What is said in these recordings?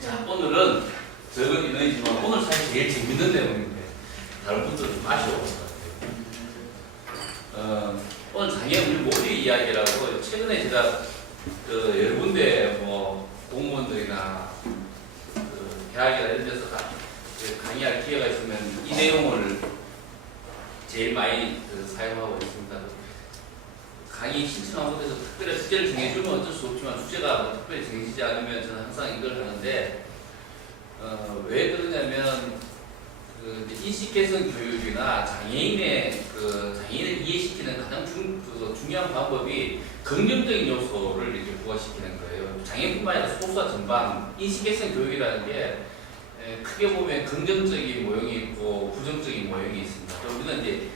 자, 오늘은 적은 인원이지만 오늘 사실 제일 재밌는 내용인데 다른 분들은 좀 아쉬워할 것 같아요. 오늘 장애 우리 모두 이야기라고 최근에 제가 여러 군데 뭐 공무원들이나 대학이나 이런 데서 강의할 기회가 있으면 이 내용을 제일 많이 사용하고 있습니다. 강의 신청한 곳에서 특별히 주제를 정해주면 어쩔 수 없지만 주제가 뭐 특별히 정해지지 않으면 저는 항상 이걸 하는데 왜 그러냐면 인식 개선 교육이나 장애인의 장애인을 이해시키는 가장 중요한 방법이 긍정적인 요소를 이렇게 부과시키는 거예요. 장애인뿐만 아니라 소수와 전반 인식 개선 교육이라는 게 크게 보면 긍정적인 모형이 있고 부정적인 모형이 있습니다. 우리는 이제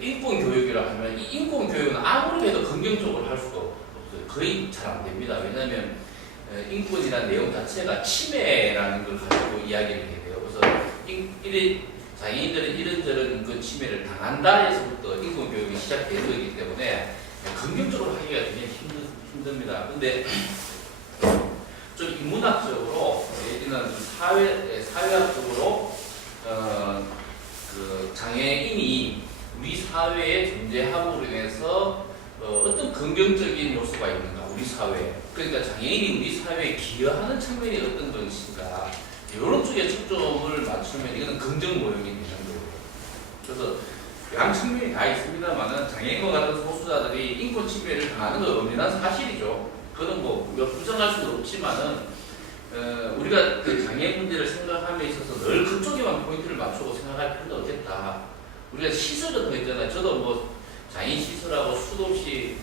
인권 교육이라고 하면 이 인권 교육은 아무리 해도 긍정적으로 할 수가 없어요. 거의 잘 안 됩니다. 왜냐하면 인권이라는 내용 자체가 침해라는 걸 가지고 이야기를 해야 돼요. 그래서 장애인들은 이런저런 인권 침해를 당한다 해서부터 인권 교육이 시작된 거기 때문에 긍정적으로 하기가 굉장히 힘듭니다. 근데 좀 인문학적으로 내지는 사회학적으로 장애인이 우리 사회에 존재함으로 인해서 어떤 긍정적인 요소가 있는가 우리 사회에, 그러니까 장애인이 우리 사회에 기여하는 측면이 어떤 것인가 이런 쪽에 초점을 맞추면 이거는 긍정 모형이 되는 거예요. 그래서 양 측면이 다 있습니다만은 장애인과 같은 소수자들이 인권 침해를 당하는 건 엄연한 사실이죠. 그거는 뭐 부정할 수는 없지만은 우리가 장애 문제를 생각함에 있어서 늘 그쪽에만 포인트를 맞추고 생각할 필요도 없겠다. 우리가 시설은 더 있잖아요. 저도 뭐 장애인 시설하고 수도 없이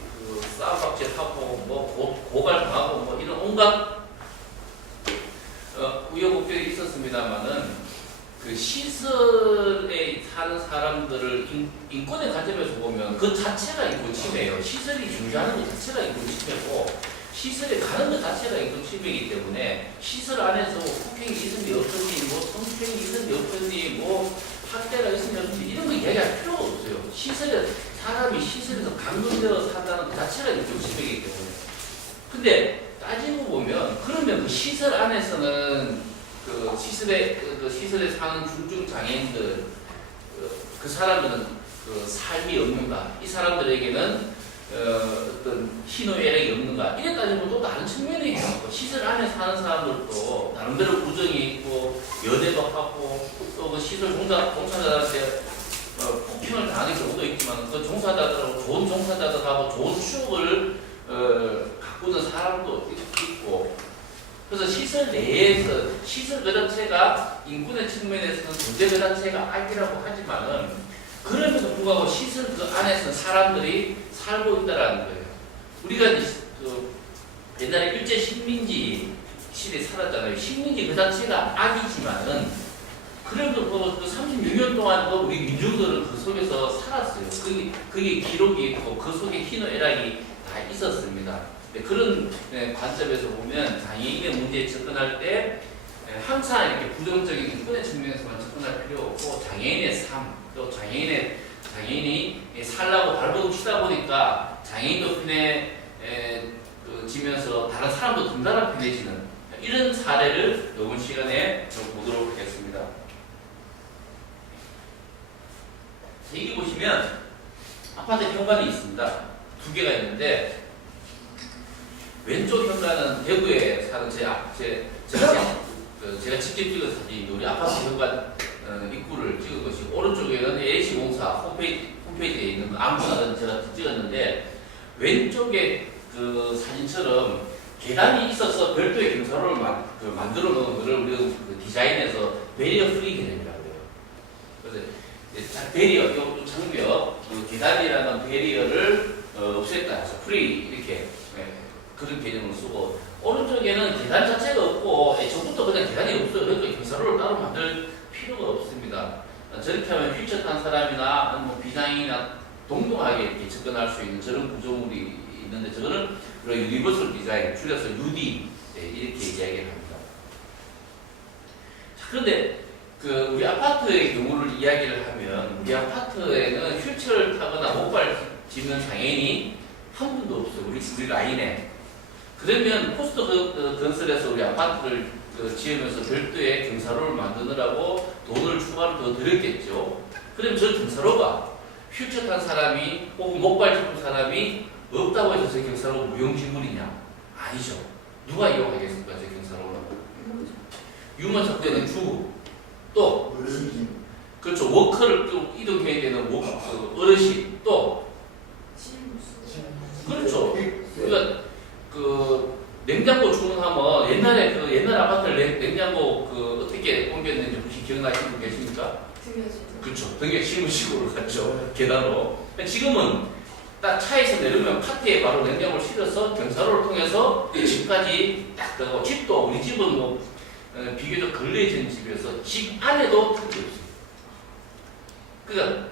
싸움박질하고 뭐 고발 당하고 뭐 이런 온갖 우여곡절이 있었습니다만은 그 시설에 사는 사람들을 인권의 관점에서 보면 그 자체가 인권 침해예요. 시설이 존재하는 것 자체가 인권 침해고 시설에 가는 것 자체가 인권 침해이기 때문에 시설 안에서 폭행이 있은지 없은지 뭐 성추행이 있은지 없은지 뭐 학대가 있은지 없은지 이런 거 이야기할 필요가 없어요. 사람이 시설에서 감금되어 산다는 것 자체가 인권 침해이기 때문에. 근데 따지고 보면 그러면 그 시설 안에서는 시설에 사는 중증 장애인들 그 사람들은 삶이 없는가? 이 사람들에게는 어떤 희노애락이 없는가? 이래 따지면 또 다른 측면이 있고 시설 안에 사는 사람들도 나름대로 우정이 있고 연애도 하고 또 그 시설 종사자들한테 폭행을 당하는 경우도 있지만 그 종사자들하고 좋은 종사자들하고 좋은 추억을 갖고 있는 사람도 있고 그래서 시설 내에서 시설 그 자체가 인권의 측면에서는 존재 그 자체가 악이라고 하지만은 그럼에도 불구하고 시설 그 안에서 사람들이 살고 있다라는 거예요. 우리가 옛날에 일제 식민지 시대에 살았잖아요. 식민지 그 자체가 악이지만은 그래도 그 36년 동안 우리 민중들은 그 속에서 살았어요. 그게 기록이 있고 그 속에 희노애락이 다 있었습니다. 그런 관점에서 보면 장애인의 문제에 접근할 때 항상 이렇게 부정적인 인권의 측면에서만 접근할 필요 없고 장애인의 삶, 또 장애인이 살라고 발버둥 치다 보니까 장애인도 편해지면서 다른 사람도 든든한 편해지는 이런 사례를 이번 시간에 보도록 하겠습니다. 여기 보시면 아파트 현관이 있습니다. 두 개가 있는데 왼쪽 현관은 대구에 사는 제가 직접 찍은 사진, 우리 아파트 현관 입구를 찍은 것이고 오른쪽에는 LH공사 홈페이지에 있는 아무나 제가 찍었는데 왼쪽에 그 사진처럼 계단이 있어서 별도의 경사로를 만들어 놓은 것을 우리가 디자인해서 베리어 프리 개념이라고 해요. 그래서 베리어, 이 장벽, 계단이라는 베리어를 없앴다 해서 프리 이렇게 그런 개념을 쓰고 오른쪽에는 계단 자체가 없고 애초부터 그냥 계단이 없어요. 그러니까 경사로를 따로 만들 필요가 없습니다. 저렇게 하면 휠체어 탄 사람이나 뭐 비장애인이나 동등하게 이렇게 접근할 수 있는 저런 구조물이 있는데 저거는 유니버설 디자인, 줄여서 UD 이렇게 이야기를 합니다. 자, 그런데 우리 아파트의 경우를 이야기를 하면 우리 아파트에는 휠체어를 타거나 목발 짚는 장애인이 한 분도 없어요. 우리 라인에. 그러면 포스트 건설에서 우리 아파트를 지으면서 별도의 경사로를 만드느라고 돈을 추가로 더 들였겠죠. 그럼 저 경사로가 휠체어 탄 사람이 혹은 목발 짚은 사람이 없다고 해서 저 경사로가 무용지물이냐? 아니죠. 누가 이용하겠습니까? 저 경사로는. 유머 작전은 주부 또 그렇죠. 워커를 또 이동해야 되는 어르신 또 그렇죠. 그러니까 그 냉장고 주문하면 옛날 아파트를 냉장고 어떻게 옮겼는지 혹시 기억나시는 분 계십니까? 그렇죠. 등에 실무식으로 갔죠. 계단으로. 지금은 딱 차에서 내리면 파티에 바로 냉장고를 실어서 경사로를 통해서 집까지 딱 가고 집도 우리 집은 뭐 비교적 걸려진 집이어서 집 안에도 틈이 없어요. 그러니까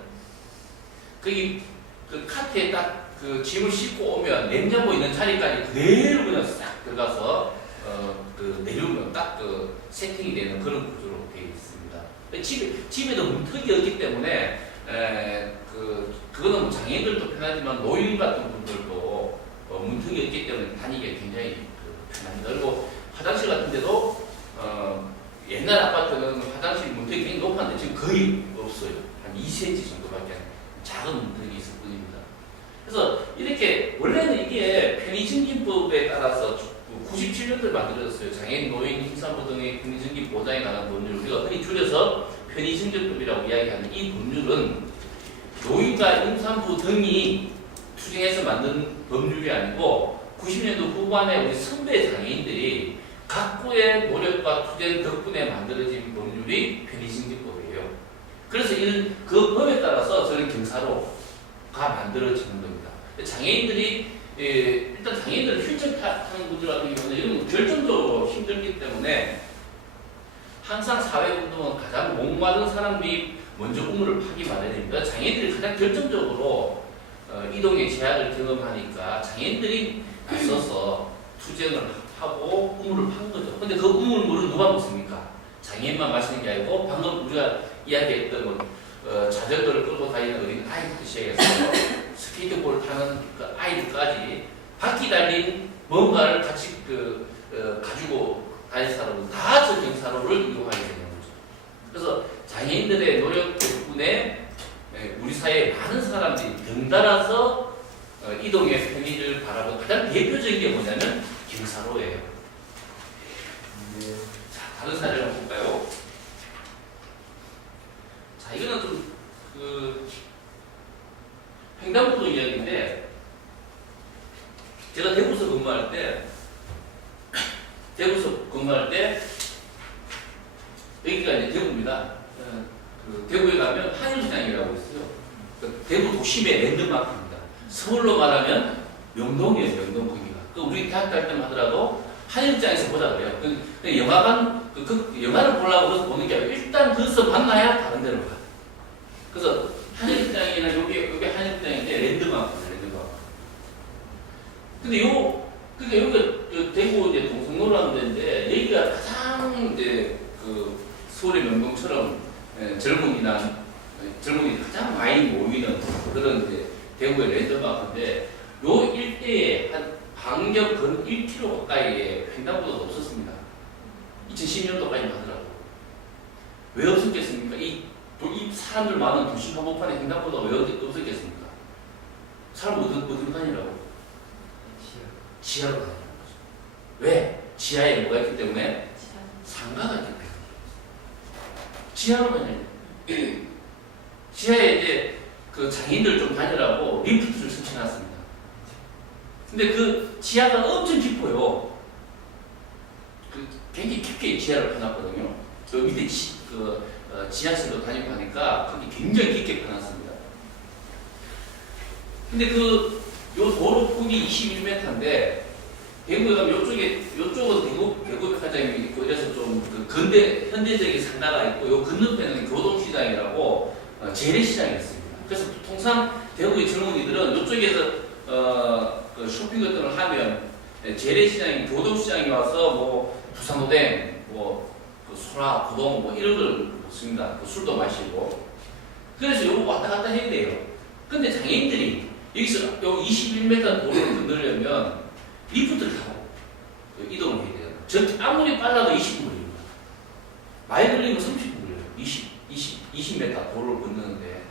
거기 그 카트에 딱 그 짐을 싣고 오면 냉장고 있는 자리까지 그대로 그냥 싹 들어가서 내려오면 딱 그 세팅이 되는 그런 구조로 되어 있습니다. 집에도 문턱이 없기 때문에 그거는 장애인들도 편하지만 노인 같은 분들도 문턱이 없기 때문에 다니기가 굉장히 편합니다. 그리고 화장실 같은 데도 옛날 아파트는 화장실 문턱이 굉장히 높았는데 지금 거의 없어요. 한 2cm 정도밖에 작은 문턱이 있을 뿐입니다. 그래서 이렇게 원래는 이게 편의증진법에 따라서 97년도에 만들어졌어요. 장애인, 노인, 임산부 등의 편의증진 보장에 관한 법률, 우리가 흔히 줄여서 편의증진법이라고 이야기하는 이 법률은 노인과 임산부 등이 투쟁해서 만든 법률이 아니고 90년도 후반에 우리 선배 장애인들이 각고의 노력과 투쟁 덕분에 만들어진 법률이 편의증진법이에요. 그래서 그 법에 따라서 저는 경사로가 만들어지는 겁니다. 장애인들이 일단 장애인들 휠체어 타는 분들 같은 경우는 이런 결정적으로 힘들기 때문에 항상 사회운동은 가장 목마른 사람들이 먼저 우물을 파기 마련입니다. 장애인들이 가장 결정적으로 이동의 제약을 경험하니까 장애인들이 나서서 투쟁을 하고 우물을 판 거죠. 근데 그 우물물은 누가 먹습니까? 장애인만 마시는 게 아니고 방금 우리가 이야기했던 자전거를 끌고 다니는 어린 아이부터 시작해서 스케이트볼 타는 그 아이들까지 바퀴 달린 뭔가를 같이 가지고 다닐 사람은 다 저 경사로를 이용하게 되는 거죠. 그래서 장애인들의 노력 덕분에 우리 사회에 많은 사람들이 덩달아서 이동의 편의를 바라보는 가장 대표적인 게 뭐냐면 경사로예요. 자, 다른 사례를 한번 볼까요? 자, 이거는 좀 횡단보도 이야기인데, 제가 대구에서 근무할 때 여기가 이제 대구입니다. 대구에 가면 한일시장이라고 있어요. 대구 도심의 랜드마크입니다. 서울로 말하면 명동이에요. 명동 거기가. 우리 대학 갈 때만 하더라도 한일시장에서 보자 그래요. 영화관 영화를 보려고 그래서 보는 게 아니라 일단 거기서 만나야 다른 데로 가. 그래서 한일시장이나 여기 한일시장인데 랜드마크입니다. 랜드마크. 근데 그러니까 여기가 대구 이제 동성로라는 데인데 여기가 가장 이제 서울의 명동처럼 젊은이 가장 많이 모이는 그런 이제 대구의 랜드마크인데 요 일대에 한 반경 근 1km 가까이에 횡단보도가 없었습니다. 2010년도까지 하더라고요. 왜 없었겠습니까? 이 사람들 많은 도시 한복판에 횡단보도가 왜 없었겠습니까? 사람 어디로 다니라고? 지하로 다니는 거죠. 왜? 지하에 뭐가 있기 때문에? 상가가 있기 때문에. 지하로 다녀요. 지하에 이제 장애인들 좀 다니라고 리프트를 설치해놨습니다. 근데 그 지하가 엄청 깊어요. 굉장히 깊게 지하를 펴놨거든요. 저 밑에 지하실로 다니고 하니까 거기 굉장히 깊게 펴놨습니다. 근데 요 도로 폭이 21m인데 대구에 가면 요쪽은 대구 백화점이 있고 이래서 좀 현대적인 상가가 있고 요 건너편에는 교동시장이라고 재래시장이 있습니다. 그래서 통상 대구의 젊은이들은 요쪽에서 쇼핑 같은 걸 하면 재래시장이 교동시장에 와서 뭐 부산오뎅, 소라, 고동 이런 걸 먹습니다. 술도 마시고. 그래서 요거 왔다 갔다 해야 돼요. 근데 장애인들이 여기서 요 21m 도로를 건너려면 리프트를 타고 이동을 해야 돼요. 아무리 빨라도 20분 걸려요. 많이 걸리면 30분 걸려요. 20m 도로를 건너는데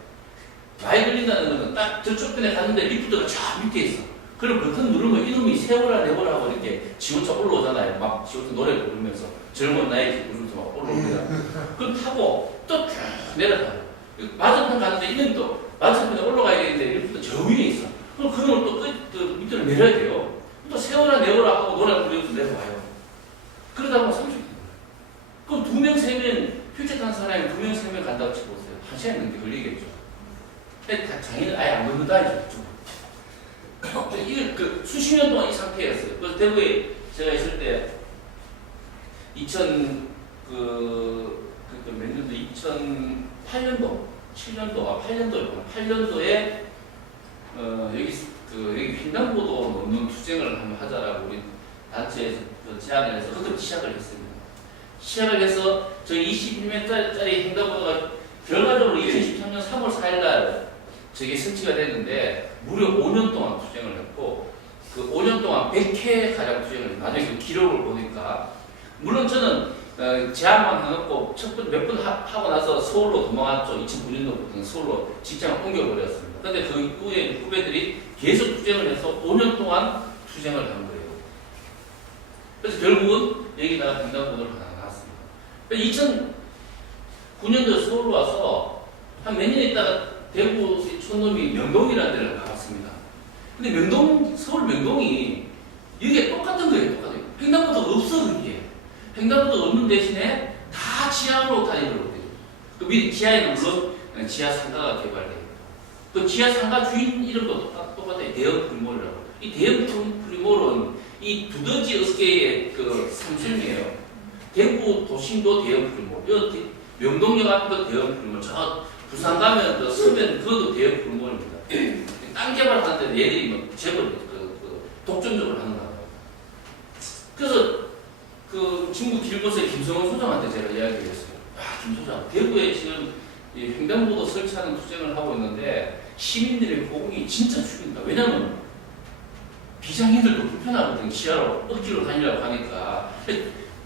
많이 걸린다는 것은 딱 저쪽 편에 갔는데 리프트가 저 밑에 있어. 그럼 버튼 누르면 이놈이 세워라 내워라 하고 이렇게 지원차 올라오잖아요. 막 지원차 노래 부르면서 젊은 나이 부르면서 막 올라옵니다. 그럼 타고 또 쭉 내려가요. 맞은편 가는데 이놈이 또 맞은편에 올라가야 되는데 리프트 저 위에 있어. 그럼 그놈을 또 밑으로 내려야 돼요. 또 세워라 내워라 하고 노래 부르면서 내려와요. 그러다 보면 30분. 그럼 2명, 3명 휠체어 타는 사람이 2명, 3명 간다고 치보세요. 1시간 넘게 걸리겠죠. 근데 장애는 아예 안 걸린다니죠. 이게 그 수십 년 동안 이 상태였어요. 그래서 대구에 제가 있을 때 2008년도, 7년도, 8년도에 여기 횡단보도 넣는 투쟁을 한번 하자라고 우리 단체에서 제안을 해서 그때부터 시작을 했습니다. 시작을 해서 저희 21m짜리 횡단보도가 결과적으로 2013년 3월 4일날 저게 설치가 됐는데 무려 5년 동안 투쟁을 했고 그 5년 동안 100회 가량 투쟁을 나중에 그 기록을 보니까 물론 저는 제안만 해놓고 첫 번 몇 번 하고 나서 서울로 도망갔죠. 2009년도부터는 서울로 직장을 옮겨버렸습니다. 근데 그 이후에 후배들이 계속 투쟁을 해서 5년 동안 투쟁을 한 거예요. 그래서 결국은 여기다가 횡단보도를 하나 놨습니다. 2009년도에 서울로 와서 한 몇 년 있다가 대구 촌놈이 명동이라는 데를 가봤습니다. 근데 서울 명동이 이게 똑같은 거예요. 똑같아요. 횡단보도가 없어, 그게. 횡단보도가 없는 대신에 다 지하로 다니더라고요. 그 밑 지하에는 물론 지하 상가가 개발돼요. 그 지하 상가 주인 이름도 똑같아요. 대형 프리몰이라고. 이 대형 프리몰은 이 두더지 6개의 그 삼성이에요. 대구 도심도 대형 프리몰. 명동역 앞에도 대형 프리몰. 저 부산 가면 그 서면 그것도 대형 프리몰입니다. 땅 개발하는데 얘들이 뭐 제법 독점적으로 하는 거예요. 그래서 그 중국 길거리의 김성원 소장한테 제가 이야기를 했어요. 김 소장, 대구에 지금 횡단보도 설치하는 투쟁을 하고 있는데 시민들의 호응이 진짜 죽인다. 왜냐면 비장애인들도 불편하거든요. 지하로 억지로 다니려고 하니까.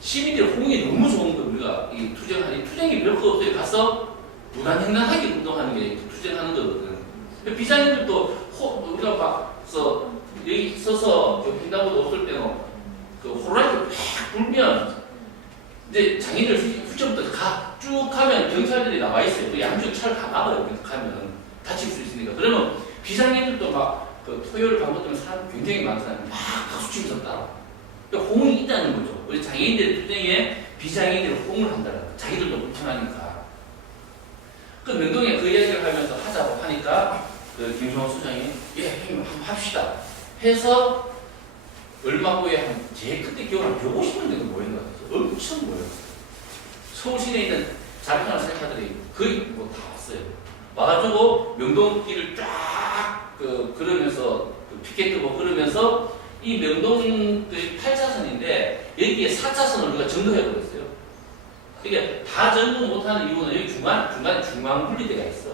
시민들의 호응이 너무 좋은 거예요. 우리가 이 투쟁이 별거 없어요. 가서 무단횡단하기 운동하는 게 투쟁하는 거거든. 비장애인들도 우리가 막서 여기 서서 횡단보도 없을 때는 그 호라이트 팍 불면 이제 장애인들 훌쩍부터 쭉 가면 경찰들이 나와 있어요. 그 양쪽 차를 다 막아요. 가면 다칠 수 있으니까. 그러면 비장애인들도 막 그 토요일 밤 때문에 사람 굉장히 많은 사람이 막 박수 치면서 따라. 그러니까 호응이 있다는 거죠. 우리 장애인들의 투쟁에 비장애인들이 호응을 한다는 거. 자기들도 불편하니까. 그 명동에 그 이야기를 하면서 하자고 하니까 그 김성원 수장이 형님 한번 합시다 해서 얼마 후에 제일 그때 기억을 한 150명 정도 모인 것 같아요. 엄청 모였어요. 서울 시내에 있는 자립하는 생활자들이 거의 뭐 다 왔어요. 와가지고 명동길을 쫙 그러면서 피켓 뜨고 그러면서 이 명동들이 8차선인데 여기에 4차선을 우리가 점거해버렸어요. 이게 다 점거 못하는 이유는 여기 중간에 중앙분리대가 있어.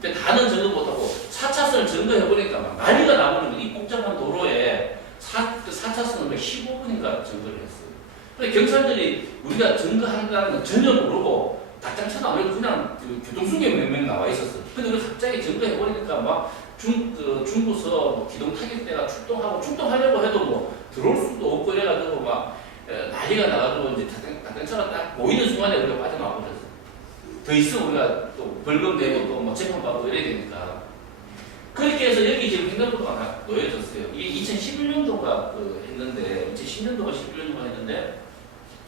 근데 다는 점거 못하고 4차선을 점거해보니까 막 난리가 나버리는 거예요. 이 복잡한 도로에 4차선을 15분인가 점거를 했어요. 근데 경찰들이 우리가 점거한다는 건 전혀 모르고 닭장 쳐다보고 그냥 교통수경에 몇 명 나와 있었어. 근데 우리 갑자기 점거해버리니까 막 중부서 뭐 기동 타격대가 출동하려고 해도 뭐 들어올 수도 없고 이래가지고 막 난리가 나가지고 이제 닭장차가 딱 보이는 순간에 우리가 빠져나와버렸어. 더 있으면 우리가 또 벌금 내고 또 뭐 재판받고 이래야 되니까. 그렇게 해서 여기 지금 횡단보도가 놓여졌어요. 이게 2011년도가 했는데, 2010년도가 11년도가 했는데,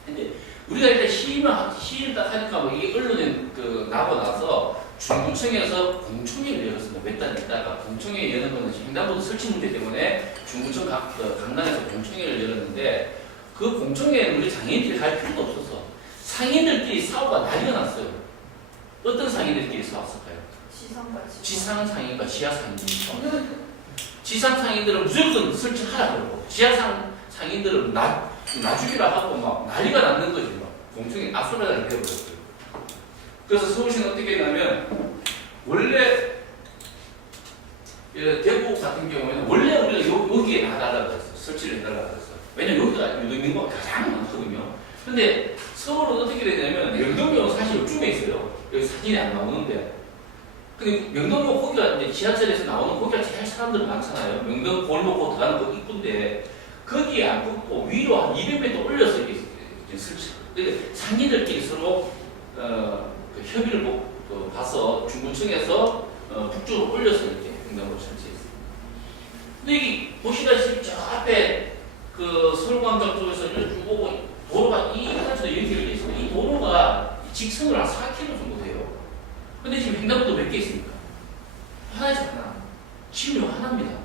근데 우리가 일단 시위를 딱 하니까 뭐 이게 언론에 나고 나서 중구청에서 공청회를 열었습니다. 몇 달 있다가 공청회 여는 거는 횡단보도 설치 문제 때문에 중구청 강남에서 공청회를 열었는데 그 공청회에 우리 장애인들이 갈 필요도 없어서 상인들끼리 싸우고 난리가 났어요. 어떤 상인들끼리 싸웠을까요? 지상 상인과 지하 상인들이 싸웠어요. 지상 상인들은 무조건 설치하라 그러고 지하 상인들은 놔주기라 하고 막 난리가 났는 거지. 막 공청회 악수라를 되어버렸어요. 그래서 서울시는 어떻게 했냐면 원래 대구 같은 경우에는 원래 우리가 여기에 놔달라고 했어. 설치를 해달라고 했어. 왜냐면 여기가 유동인구가 가장 많거든요. 근데 서울은 어떻게 되냐면 명동이 나오는데 근데 명동역 거기가 이제 지하철에서 나오는 거기가 제일 사람들 많잖아요. 명동 골목 들어가는 거 입구인데 거기에 안 붙고 위로 한 200m 올려서 이렇게 설치. 근데 상인들끼리 서로 그 협의를 봐서 중구청에서 북쪽으로 올려서 이렇게 횡단보도 설치했어요. 근데 여기 보시다시피 저 앞에 그 서울광장 쪽에서 이렇게 쭉 오고 도로가 이 하나로 연결되어 있어요. 이 도로가 직선으로 한 4km 정도 돼요. 근데 지금 횡단보도 몇 개 있습니까? 하나잖아. 지금 여기 하나입니다.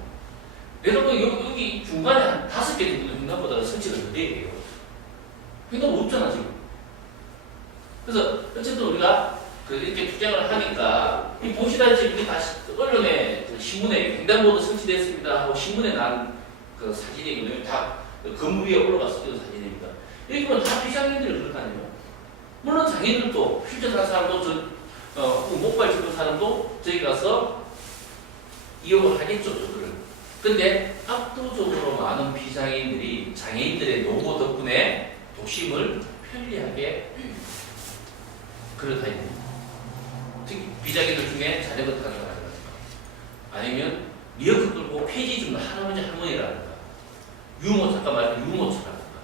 여러분 여기 중간에 한 5개 정도 횡단보도가 설치가 돼야 돼요. 횡단보도 없잖아 지금. 그래서 어쨌든 우리가 이렇게 투쟁을 하니까 이 보시다시피 다시 언론에 신문에 횡단보도 설치됐습니다 하고 신문에 난 그 사진이거든요. 다 건물 위에 올라가서 찍은 사진입니다. 여기 보면 다 비장애인들이 그렇다네요. 물론 장애인들도 휠체어 타는 사람도 목발 짚은 사람도 저기 가서 이용을 하겠죠, 저들을. 근데 압도적으로 많은 비장애인들이 장애인들의 노고 덕분에 도심을 편리하게 걸어다닙니다. 특히 비장애인들 중에 자전거 타는 사람이라든가 아니면 리어카 끌고 폐지 줍는 할아버지 할머니라든가 유모차 말고 유모차라든가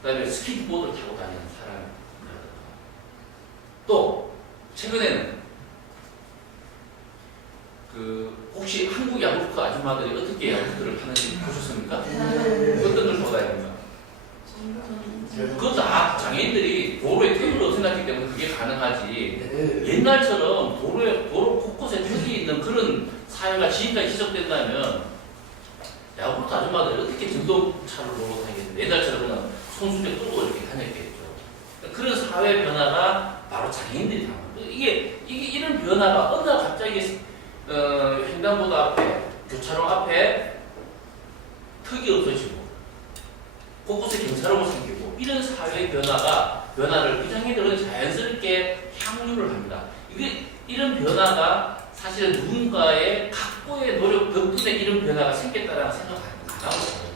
그다음에 스케이트보드를 타고 다니는 사람이라든가 또 최근에는 혹시 한국 야구르크 아줌마들이 어떻게 야구르크를 하는지 보셨습니까? 어떤 걸 보고 다닙니까? 그것도 다 장애인들이 도로에 테이블을 없애놨기 때문에 그게 가능하지. 옛날처럼 도로 곳곳에 턱이 있는 그런 사회가 지금까지 지속된다면 야구르트 아줌마들이 어떻게 전동차를 몰고 다니겠는데 옛날처럼 그냥 손수제 끌고 이렇게 다녔겠죠. 그런 사회 변화가 바로 장애인들이 당한 거예요. 이게 이런 변화가 어느 날 갑자기 횡단보도 앞에 교차로 앞에 턱이 없어지고 곳곳에 경사로가 생기고 이런 사회 변화를 비장애인들은 자연스럽게 향유를 합니다. 이런 변화가 사실은 누군가의 각고의 노력 덕분에 이런 변화가 생겼다라는 생각 안 하고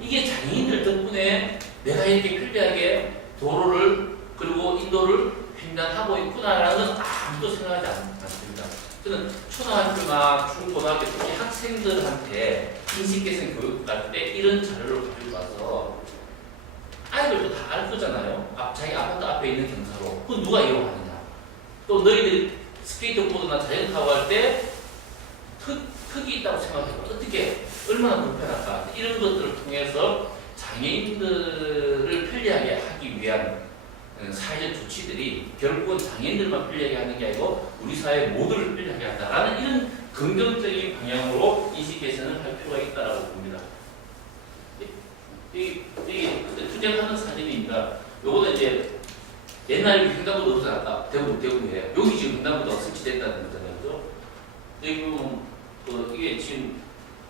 이게 장애인들 덕분에 내가 이렇게 편리하게 도로를 그리고 인도를 횡단하고 있구나라는 아무도 생각하지 않습니다. 저는 초등학교나 중고등학교 특히 학생들한테 인식개선 교육 갈 때 이런 자료를 가지고 와서 아이들도 다 알 거잖아요. 자기 아파트 앞에 있는 경사로. 그건 누가 이용하느냐. 또 너희들이 스케이트보드나 자전거 타고 갈 때 턱이 있다고 생각해봐. 어떻게 얼마나 불편할까. 이런 것들을 통해서 장애인들을 편리하게 하기 위한 사회적 조치들이 결국은 장애인들만 편리하게 하는 게 아니고 우리 사회 모두를 편리하게 한다라는 이런 긍정적인 방향으로 인식 개선을 할 필요가 있다고 봅니다. 이 투쟁하는 사진입니다. 요거는 이제 옛날에 횡단보도 없어졌다. 대구에 여기 지금 횡단보도가 설치됐다는 거잖아요. 그죠? 이게 지금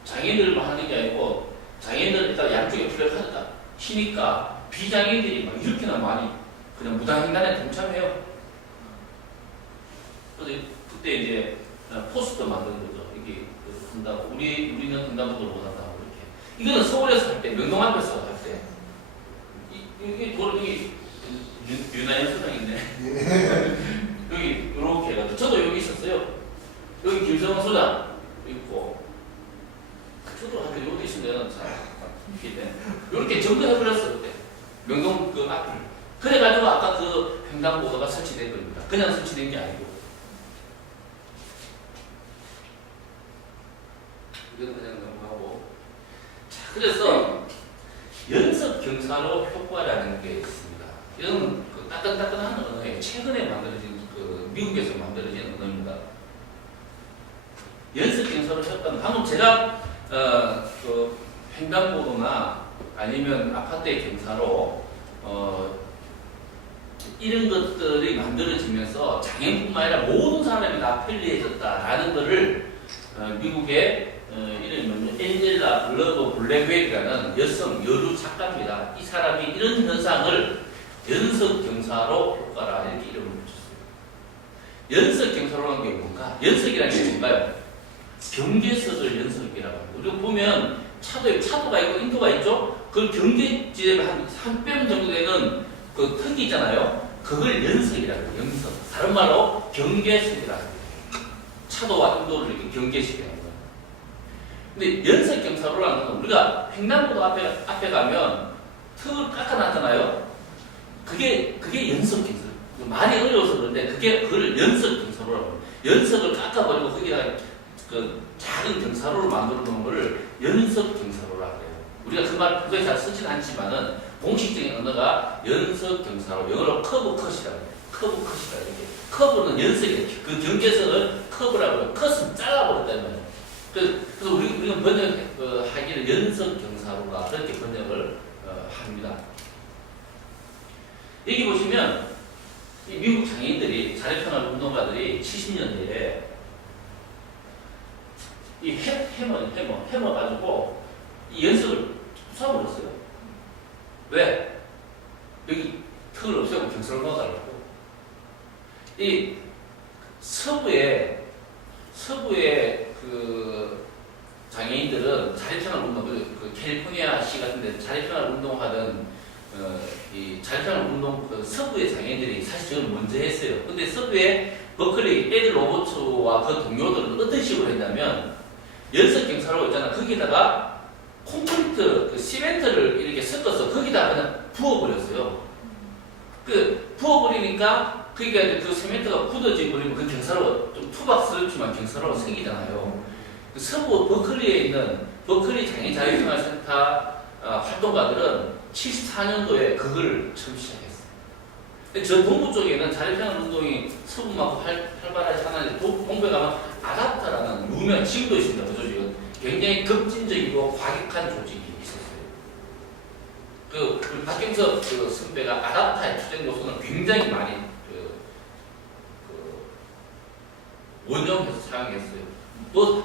장애인들만 하는 게 아니고 장애인들 일단 양쪽에 플래카드가 쉬니까 비장애인들이 막 이렇게나 많이 그냥 무단횡단에 동참해요. 그래서 그때 이제 포스터 만드는 거죠. 이게 한다고 우리는 횡단보도로 원한다고 이렇게. 이거는 서울에서 할 때, 명동 앞에서 할 때. 이게 도로 여기 유나연 소장인데 여기 이렇게 해가지고 저도 여기 있었어요. 여기 김성원 소장 있고 저도 한테 여기 있으면 이렇게 점검해버렸어요. 그때 명동 그 앞을. 그래가지고 아까 그 횡단보도가 설치된 겁니다. 그냥 설치된 게 아니고. 이건 그냥 넘어가고. 자, 그래서 연속 경사로 효과라는 게 있습니다. 이건 그 따끈따끈한 언어예요. 최근에 만들어진 미국에서 만들어진 언어입니다. 연속 경사로 효과는 방금 제가 그 횡단보도나 아니면 아파트의 경사로 이런 것들이 만들어지면서 장애인뿐만 아니라 모든 사람이 다 편리해졌다라는 것을 미국의 이름이 뭐냐 엔젤라 글러버 블랙웨이라는 여성 여류 작가입니다. 이 사람이 이런 현상을 연속 경사로 효과라 이렇게 이름을 붙였어요. 연속 경사로라는 게 뭔가? 연속이라는 게 뭔가요? 경계석을 연속이라고 합니다. 우리가 보면 차도가 있고 인도가 있죠? 그 경계지대에 한 뼘 정도 되는 그 턱이 있잖아요. 그걸 연석이라고 해요. 연석. 다른 말로 경계석이라고 해요. 차도와 인도를 이렇게 경계시키는 거예요. 근데 연석 경사로라는 건 우리가 횡단보도 앞에 가면 턱을 깎아놨잖아요. 그게 연석 경사. 많이 어려워서 그런데 그걸 연석 경사로라고 해요. 연석을 깎아버리고 거기다가 그 작은 경사로를 만들어 놓은 거를 연석 경사로라고 해요. 우리가 그 말 그거에 잘 쓰진 않지만은 공식적인 언어가 연석 경사로, 영어로 커브 컷이라고 해요. 커브 컷이라 이렇게. 커브는 연석이에요. 그 경계선을 커브라고 해요. 컷은 잘라버렸다는 말이에요. 그래서 우리가 번역하기는 연석 경사로가 그렇게 번역을 합니다. 여기 보시면 이 미국 장애인들이 자립생활 운동가들이 70년대에 이 해머 가지고 이 연석을 쏴버렸어요. 왜? 여기 턱을 없애고 경사를 넣어달라고. 이 서부의 그 장애인들은 자립생활 운동, 그 캘리포니아시 같은데 자립생활 운동하던 이 자립생활 운동 그 서부의 장애인들이 사실 저는 먼저 했어요. 근데 서부의 버클리 에드 로버츠와 그 동료들은 어떤 식으로 했냐면 연석 경사로 있잖아. 거기다가 콘크리트, 그 시멘트를 이렇게 섞어서 거기다 그냥 부어버렸어요. 그 부어버리니까 거기가 그 시멘트가 굳어져 버리면 그 경사로 좀 투박스럽지만 경사로가 생기잖아요. 그 서부 버클리에 있는 버클리 장애인 자립생활센터 활동가들은 74년도에 그걸 처음 시작했어요. 근데 저 동부 쪽에는 자립생활 운동이 서부만큼 활발하지 않았는데 동부에 가면 아답타라는 유명, 지금도 있습니다. 그 조직은 굉장히 급진적이고 과격한 조직이 있었어요. 그 박경석 그 선배가 아답타의 투쟁 노선을 굉장히 많이 원정해서 사용했어요.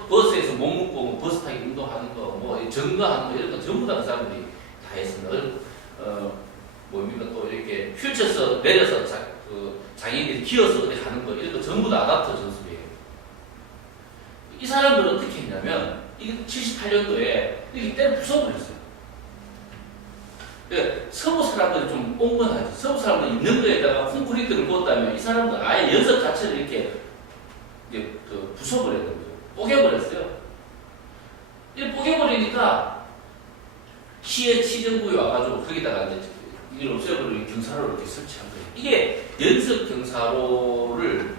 버스에서 못 묶고 뭐 버스 타기 운동하는 거, 뭐 점거하는 거 이런 거 전부 다 그 사람들이 다 했습니다. 뭡니까 또 이렇게 휠체어에서 내려서 장애인들이 기어서 어디 가는 거 이런 거 전부 다 아답터 전술이에요. 이 사람들은 어떻게 했냐면 이게 78년도에 이때 부숴버렸어요. 서부 사람들이 좀 옹건하지. 서부 사람들이 있는 거에다가 콘크리트를 부었다면 이 사람들 아예 연석 자체를 이렇게 이제 부숴버려야 되는 거죠. 뽀개버렸어요. 이 뽀개버리니까 시정부에 와가지고 거기다가 이제 이걸 없애버리는 경사로를 이렇게 설치한 거예요. 이게 연석 경사로를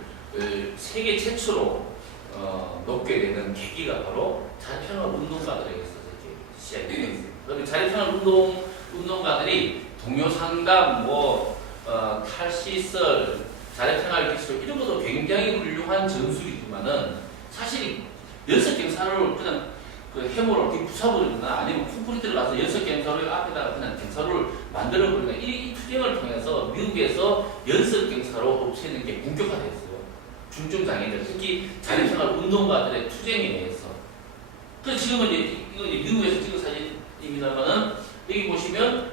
세계 최초로 놓게 되는 계기가 바로 자립생활 운동가들에게서 이렇게 시작이 되었어요. 그런데 자립생활 운동가들이 동료 상담, 탈시설, 자립생활 기술 이런 것도 굉장히 훌륭한 전술이지만은 사실 연석 경사로를 그냥 그 해모를 이렇게 부숴버리거나 아니면 콘크리트를 가서 연석 경사로 앞에다가 그냥 경사로를 만들어버리거나 이 투쟁을 통해서 미국에서 연석 경사로 없애는 게 본격화됐어요. 중증 장애인들, 특히 자립생활 운동가들의 투쟁에 의해서. 그래서 지금은 이거 미국에서 찍은 사진입니다만은 여기 보시면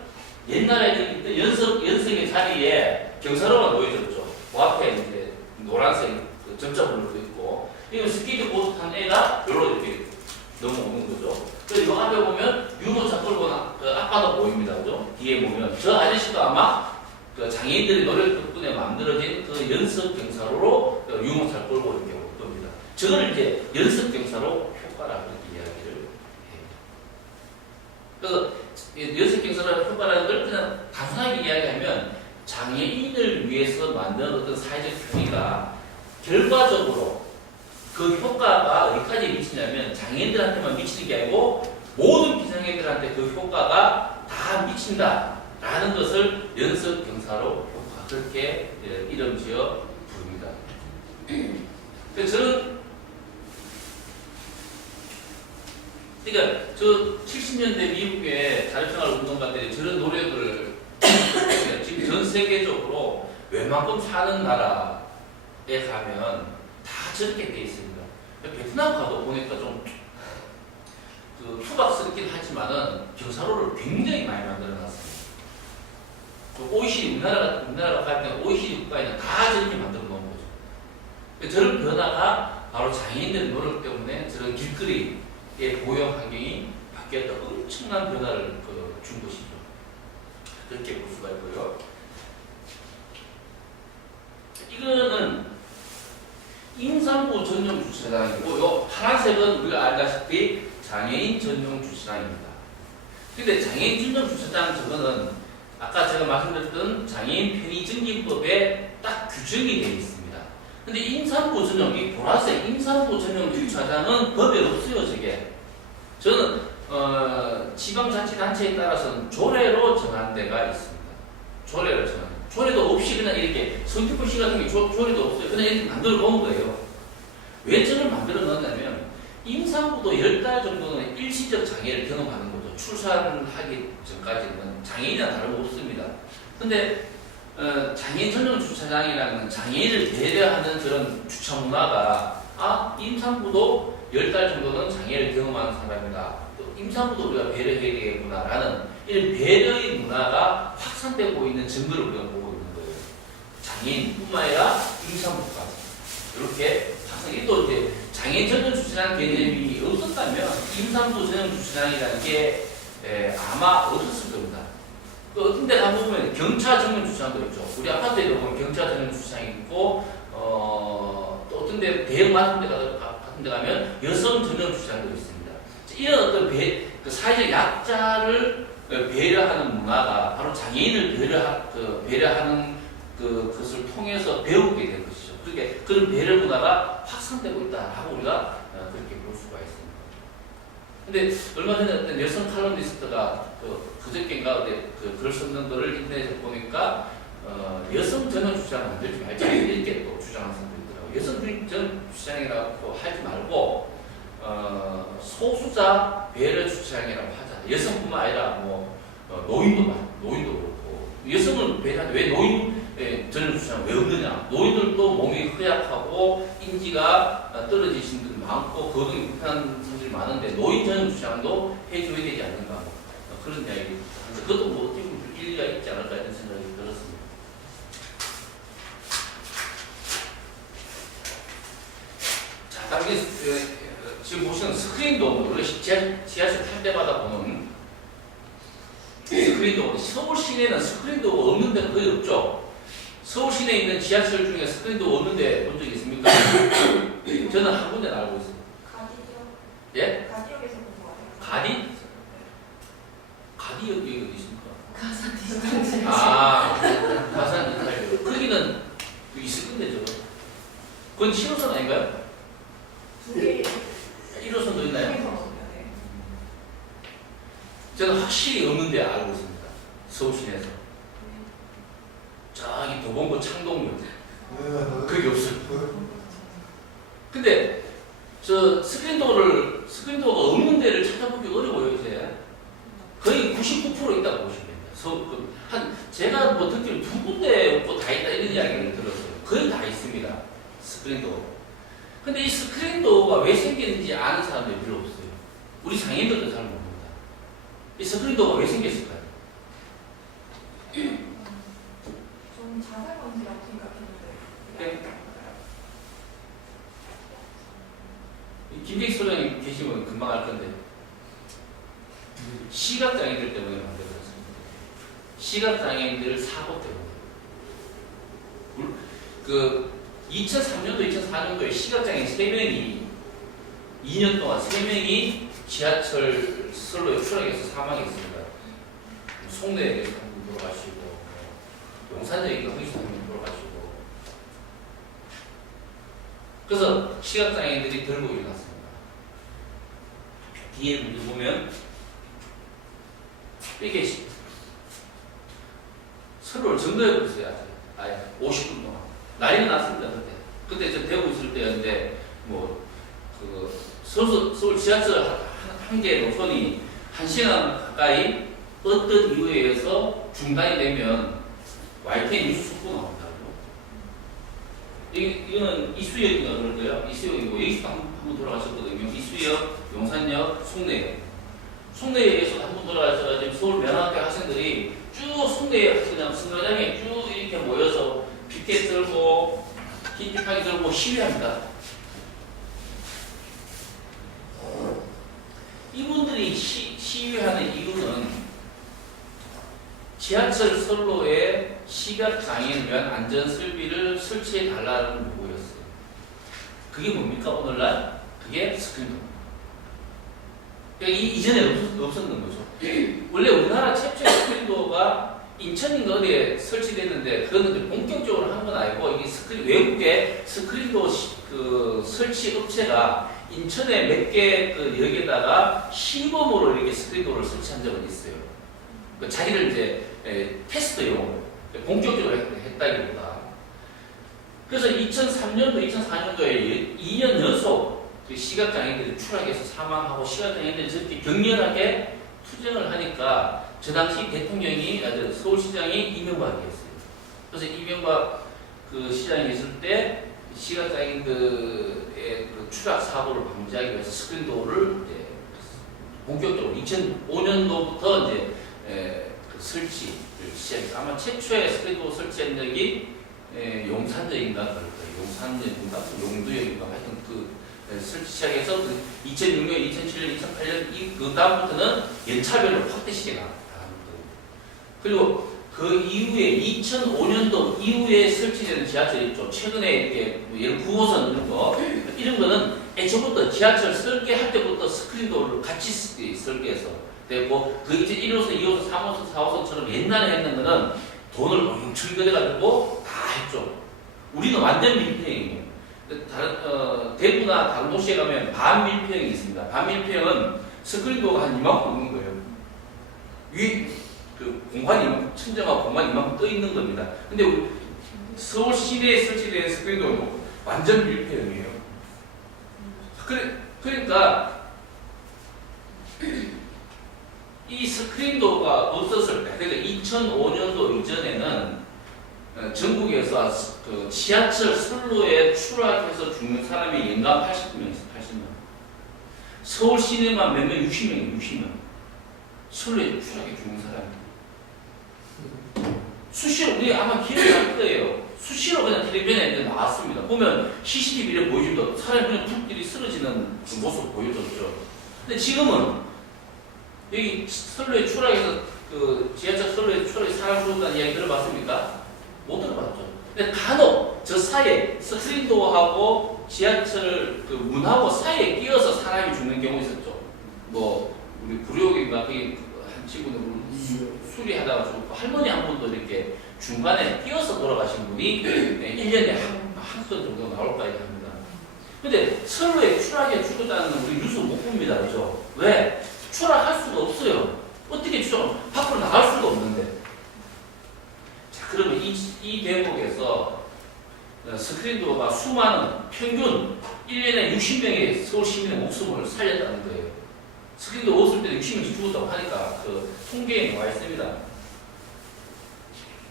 옛날에 있던 연석의 자리에 경사로가 놓여졌죠. 그 앞에 이제 노란색 점자블록도 있고, 이거 스케이트보드 탄 애가 이렇게 넘어오는 거죠. 그래서 이거 앞에 보면 유모차 끌고 아빠도 보입니다. 그죠? 뒤에 보면 저 아저씨도 아마 그 장애인들의 노력 덕분에 만들어진 그 연석 경사로로 유모차를 끌고 이렇게 올 겁니다. 저걸 이제 연석 경사로 효과라고 이렇게 이야기를 해요. 그래서 연석 경사로 효과라는 걸 그냥 단순하게 이야기하면 장애인을 위해서 만든 어떤 사회적 행위가 결과적으로 그 효과가 어디까지 미치냐면 장애인들한테만 미치는 게 아니고 모든 비장애인들한테 그 효과가 다 미친다라는 것을 연석 경사로 효과 그렇게 이름 지어 부릅니다. 그래서 저는 그러니까 저 70년대 미국의 자립생활 운동가들이 저런 노력을 지금 전 세계적으로 웬만큼 사는 나라에 가면 다 저렇게 돼 있습니다. 베트남 가도 보니까 좀 투박스럽긴 하지만은 경사로를 굉장히 많이 만들어 놨습니다. OECD 우리나라가 갈 때는 OECD 국가에는 다 저렇게 만들어 놓은 거죠. 저런 변화가 바로 장애인들의 노력 때문에 저런 길거리의 보행 환경이 바뀌었다 엄청난 변화를 준 것이죠. 그렇게 볼 수가 있고요. 이거는 임산부 전용 주차장이고 요 파란색은 우리가 알다시피 장애인 전용 주차장입니다. 근데 장애인 전용 주차장 저거는 아까 제가 말씀드렸던 장애인 편의증진법에 딱 규정이 되어 있습니다. 근데 임산부 전용, 이 보라색 임산부 전용 주차장은 법에 없어요, 저게. 저는 지방자치단체에 따라서는 조례로 정한 데가 있습니다. 조례로 정한. 조례도 없이 그냥 이렇게 성평시 같은 게 조례도 없어요. 그냥 이렇게 만들어 놓은 거예요. 왜 저를 만들어 놓았냐면 임산부도 10달 정도는 일시적 장애를 경험하는 거죠. 출산하기 전까지는 장애인이나 다름없습니다. 근데 장애인 전용 주차장이라는 장애인을 배려하는 그런 주차 문화가 임산부도 10달 정도는 장애를 경험하는 사람이다. 또 임산부도 우리가 배려해야 되겠구나라는 이런 배려의 문화가 확산되고 있는 증거를 우리가 보고 있는 거예요. 장애인뿐만 아니라 임산부까지. 이렇게 확산이 또 이제 장애인 전용 주차장 개념이 없었다면 임산부 전용 주차장이라는 게 아마 없었을 겁니다. 또 어떤 데 가보면 경차 전용 주차장도 있죠. 우리 아파트에도 보면 경차 전용 주차장이 있고 또 어떤 데 대형 같은 데 가면 여성 전용 주차장도 있습니다. 이런 어떤 그 사회적 약자를 배려하는 문화가 바로 장애인을 배려하는 그것을 통해서 배우게 된 것이죠. 그렇게 그런 배려 문화가 확산되고 있다라고 우리가 그렇게 볼 수가 있습니다. 근데 얼마 전에 어떤 여성 칼럼니스트가 그저께인가 글 썼는 거를 인터넷에 보니까 여성 전용 주차장 만들지 말자 이렇게 또 주장하는 사람들이 있더라고요. 여성 전용 주차장이라고 하지 말고 소수자 배려 주차장이라고 하자. 여성뿐만 아니라 노인도 그렇고 여성은 배려하는데 왜 노인 전용 주차장 왜 없느냐? 노인들도 몸이 허약하고 인지가 떨어지신 분들 많고 거동이 불편한 분들이 많은데 노인 전용 주차장도 해줘야 되지 않는가? 그런 이야기. 그것도 어떻게 보면 일리가 있지 않을까 이런 생각이 들었습니다. 자, 다음에 지금 보시는 스크린도 우리가 지하철 탈 때마다 보는 스크린도 서울 시내는 스크린도 없는 데 거의 없죠. 서울 시내에 있는 지하철 중에 스크린도 없는데 본 적이 있습니까? 저는 한 군데 알고 있어요. 가디요? 예? 가디역에서 본 거 같아요. 가디? 가디역이 어디 있습니까? 가산 디지털. 가산 디지털. 거기는 있을 건데 저거. 그건 7호선 아닌가요? 두 개. 1호선도 있나요? 네. 저는 확실히 없는데 알고 있습니다. 서울 시내에서. 저기 도봉구 창동역. 그게 없어요. 근데 저 스크린도어가 없는 데를 찾아보기 어려워요 이제. 거의 99% 있다고 보시면 됩니다. 제가 듣기로 2군데 없고 다 있다 이런 이야기를 들었어요. 거의 다 있습니다. 스크린도어. 근데 이 스크린도어가 왜 생겼는지 아는 사람들이 별로 없어요. 우리 장애인들도 잘 모릅니다. 이 스크린도어가 왜 생겼을까요? 좀 자살 방지라고 생각했는데. 네. 김재익 소장님 계시면 금방 알 건데 시각장애인들 때문에 만들어졌습니다. 시각장애인들 사고 때문에. 2003년도, 2004년도에 시각장애인 3명이 2년 동안 3명이 지하철 선로에 추락해서 사망했습니다. 송내에서 한 분 돌아가시고 용산역에서 거기서 한 분 돌아가시고 그래서 시각장애인들이 들고 일어났습니다. 뒤에 문제 보면 이렇게 선로를 점도해 보세요. 아예 50분 동안. 난리가 났습니다. 그때 저 대구 있을 때였는데 서울 지하철 한 개 노선이 1시간 가까이 어떤 이유에 의해서 중단이 되면 YTN 뉴스 속보 나온다고. 이거는 이수역인가 그럴 거예요. 이수역이고 여기서 한 분 돌아가셨거든요. 이수역, 용산역, 송내역. 송내역에서 한 분 돌아가셔서 지금 서울 면학대 학생들이 쭉 송내역 그냥 승강장에 쭉 이렇게 모여서 피켓 들고 흰지팡이 들고 시위합니다. 이분들이 시위하는 이유는 지하철 선로에 시각장애인을 위한 안전설비를 설치해 달라는 요구였어요. 그게 뭡니까 오늘날? 그게 스크린도어. 그러니까 이전에 없었는 거죠. 원래 우리나라 최초의 스크린도어가 인천인가 어디에 설치됐는데 그거는 이제 본격적으로 한 건 아니고 이게 외국의 스크린도어 그 설치 업체가 인천에 몇 개 그 역에다가 시범으로 이렇게 스크린도어를 설치한 적은 있어요. 그 자기를 이제 테스트용으로 본격적으로 했다기보다. 그래서 2003년도, 2004년도에 2년 연속 그 시각장애인들이 추락해서 사망하고 시각장애인들이 저렇게 격렬하게 투쟁을 하니까 저 당시 대통령이 서울시장이 이명박이었어요. 그래서 이명박 그 시장이 있을 때 시각장애인들의 그 추락 사고를 방지하기 위해서 스크린도어를 이제 본격적으로 2005년도부터 이제 그 설치를 시작했어요. 아마 최초의 스크린도어 설치한 적이 용산역인가 그럴 거예요. 용산역인가 용두역인가 하여튼 그 설치 시작해서 2006년, 2007년, 2008년 그 다음부터는 연차별로 확대시켜 나갑니다. 그리고 그 이후에 2005년도 이후에 설치되는 지하철 있죠. 최근에 이렇게 뭐 예를 9호선 이런 거는 애초부터 지하철 설계할 때부터 스크린도어를 같이 설계해서 되고 그 이제 1호선, 2호선, 3호선, 4호선처럼 옛날에 했는 거는 돈을 엄청 들여가지고 다 했죠. 우리는 완전 밀폐형이에요. 대구나 다른 도시에 가면 반밀폐형이 있습니다. 반밀폐형은 스크린도어가 한 이만큼 있는 거예요. 위 그 공간이 천정하고 공간이 이만큼 떠 있는 겁니다. 근데 우리 서울 시내에 설치된 스크린도어는 완전 밀폐형이에요. 그러니까 이 스크린도어가 없었을 때, 그러니까 2005년도 이전에는 전국에서 그 지하철 선로에 추락해서 죽는 사람이 연간 80명 있어요. 80명. 서울 시내만 몇 명? 60명이에요. 60명. 선로에 추락해 죽는 사람이. 수시로 우리 아마 기억이 날 거예요. 수시로 그냥 텔레비전에 나왔습니다. 보면 CCTV를 보여주면 사람이 그냥 툭 쓰러지는 그 모습 보여줬죠. 근데 지금은 여기 선로에 추락해서 그 지하철 선로에 추락해서 사람 죽었다는 이야기 들어봤습니까? 못 들어봤죠. 근데 간혹 저 사이에 스크린도어하고 지하철 그 문하고 사이에 끼어서 사람이 죽는 경우 있었죠. 뭐 우리 구룡인가 거기 한 친구는 수리하다가 죽고 할머니 한 분도 이렇게 중간에 끼어서 돌아가신 분이 1년에 한 건 정도 나올까 합니다. 근데 선로에 추락해 죽었다는 건 우리 뉴스 못 봅니다. 그죠? 왜? 추락할 수가 없어요. 어떻게 추락하면 밖으로 나갈 수가 없는데. 자, 그러면 이 대목에서 스크린도어가 수많은 평균 1년에 60명의 서울 시민의 목숨을 살렸다는 거예요. 스크린도어 없을 때도 60명씩 죽었다고 하니까 그 통계에 나와 있습니다.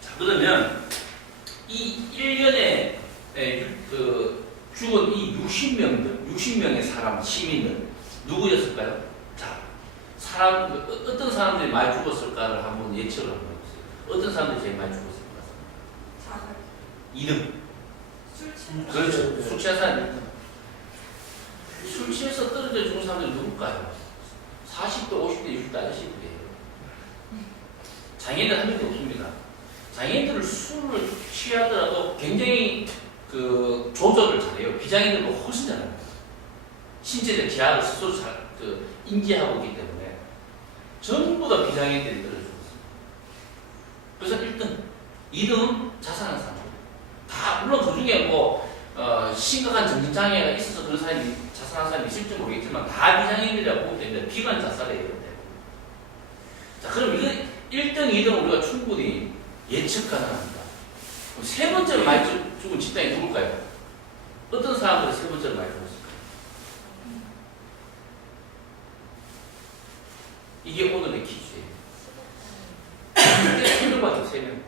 자, 그러면 이 1년에 그 죽은 이 60명의 사람, 시민들 누구였을까요? 자, 어떤 사람들이 많이 죽었을까를 한번 예측을 한번 해보세요. 어떤 사람들이 제일 많이 죽었을 것 같습니다. 자살. 2등. 술 취한 그렇죠. 술 취한 사람. 술 취해서 떨어져 죽은 사람들이 누굴까요? 40대, 50대, 60대 아저씨들이에요. 장애인들 한 명도 없습니다. 장애인들을 술을 취하더라도 굉장히 그 조절을 잘해요. 비장애인들도 훨씬 잘합니다. 신체적 제약을 스스로 잘 인지하고 있기 때문에 전부 다 비장애인들이 떨어졌습니다. 그래서 1등, 2등은 자살한 사람. 다 물론 그 중에 뭐 심각한 정신장애가 있어서 그런 사람이 자살한 사람이 있을지 모르겠지만 다 비장애인들이라고 보기 때문에 비관 자살이에요. 자, 그럼 이거 1등, 2등 우리가 충분히 예측 가능합니다. 세 번째로 많이 죽은 집단이 누굴까요? 어떤 사람들이 세 번째로 많이 죽었을까요? 이게 오늘의 퀴즈예요. 3명밖에 3명.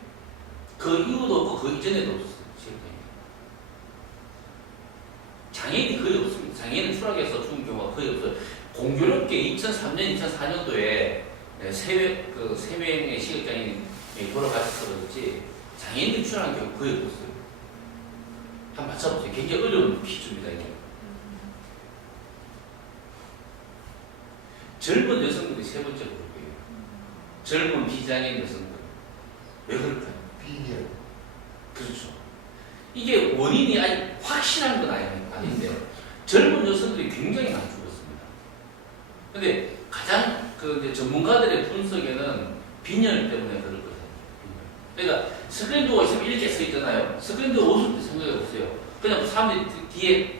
그 이후도 없고 그 이전에도 없었어요. 장애인이 거의 없습니다. 장애인은 추락해서 죽은 경우가 거의 없어요. 공교롭게 2003년, 2004년도에 세 명의 시각장애인이 돌아가셔서 그렇지 장애인이 추락한 경우 거의 없었어요. 한번 맞춰보세요. 굉장히 어려운 퀴즈입니다. 이게. 젊은 여성들이 세 번째 그룹이에요. 젊은 비장애인 여성들. 왜 그럴까요? 비결. 그렇죠. 이게 원인이 아직 확실한 건 아닌데 젊은 여성들이 굉장히 많이 죽었습니다. 근데 가장 그 이제 전문가들의 분석에는 빈혈 때문에 그럴 거예요. 그러니까 스크린도어 있으면 이렇게 써 있잖아요. 스크린도어 없을 때 생각해 보세요. 그냥 사람들이 뒤에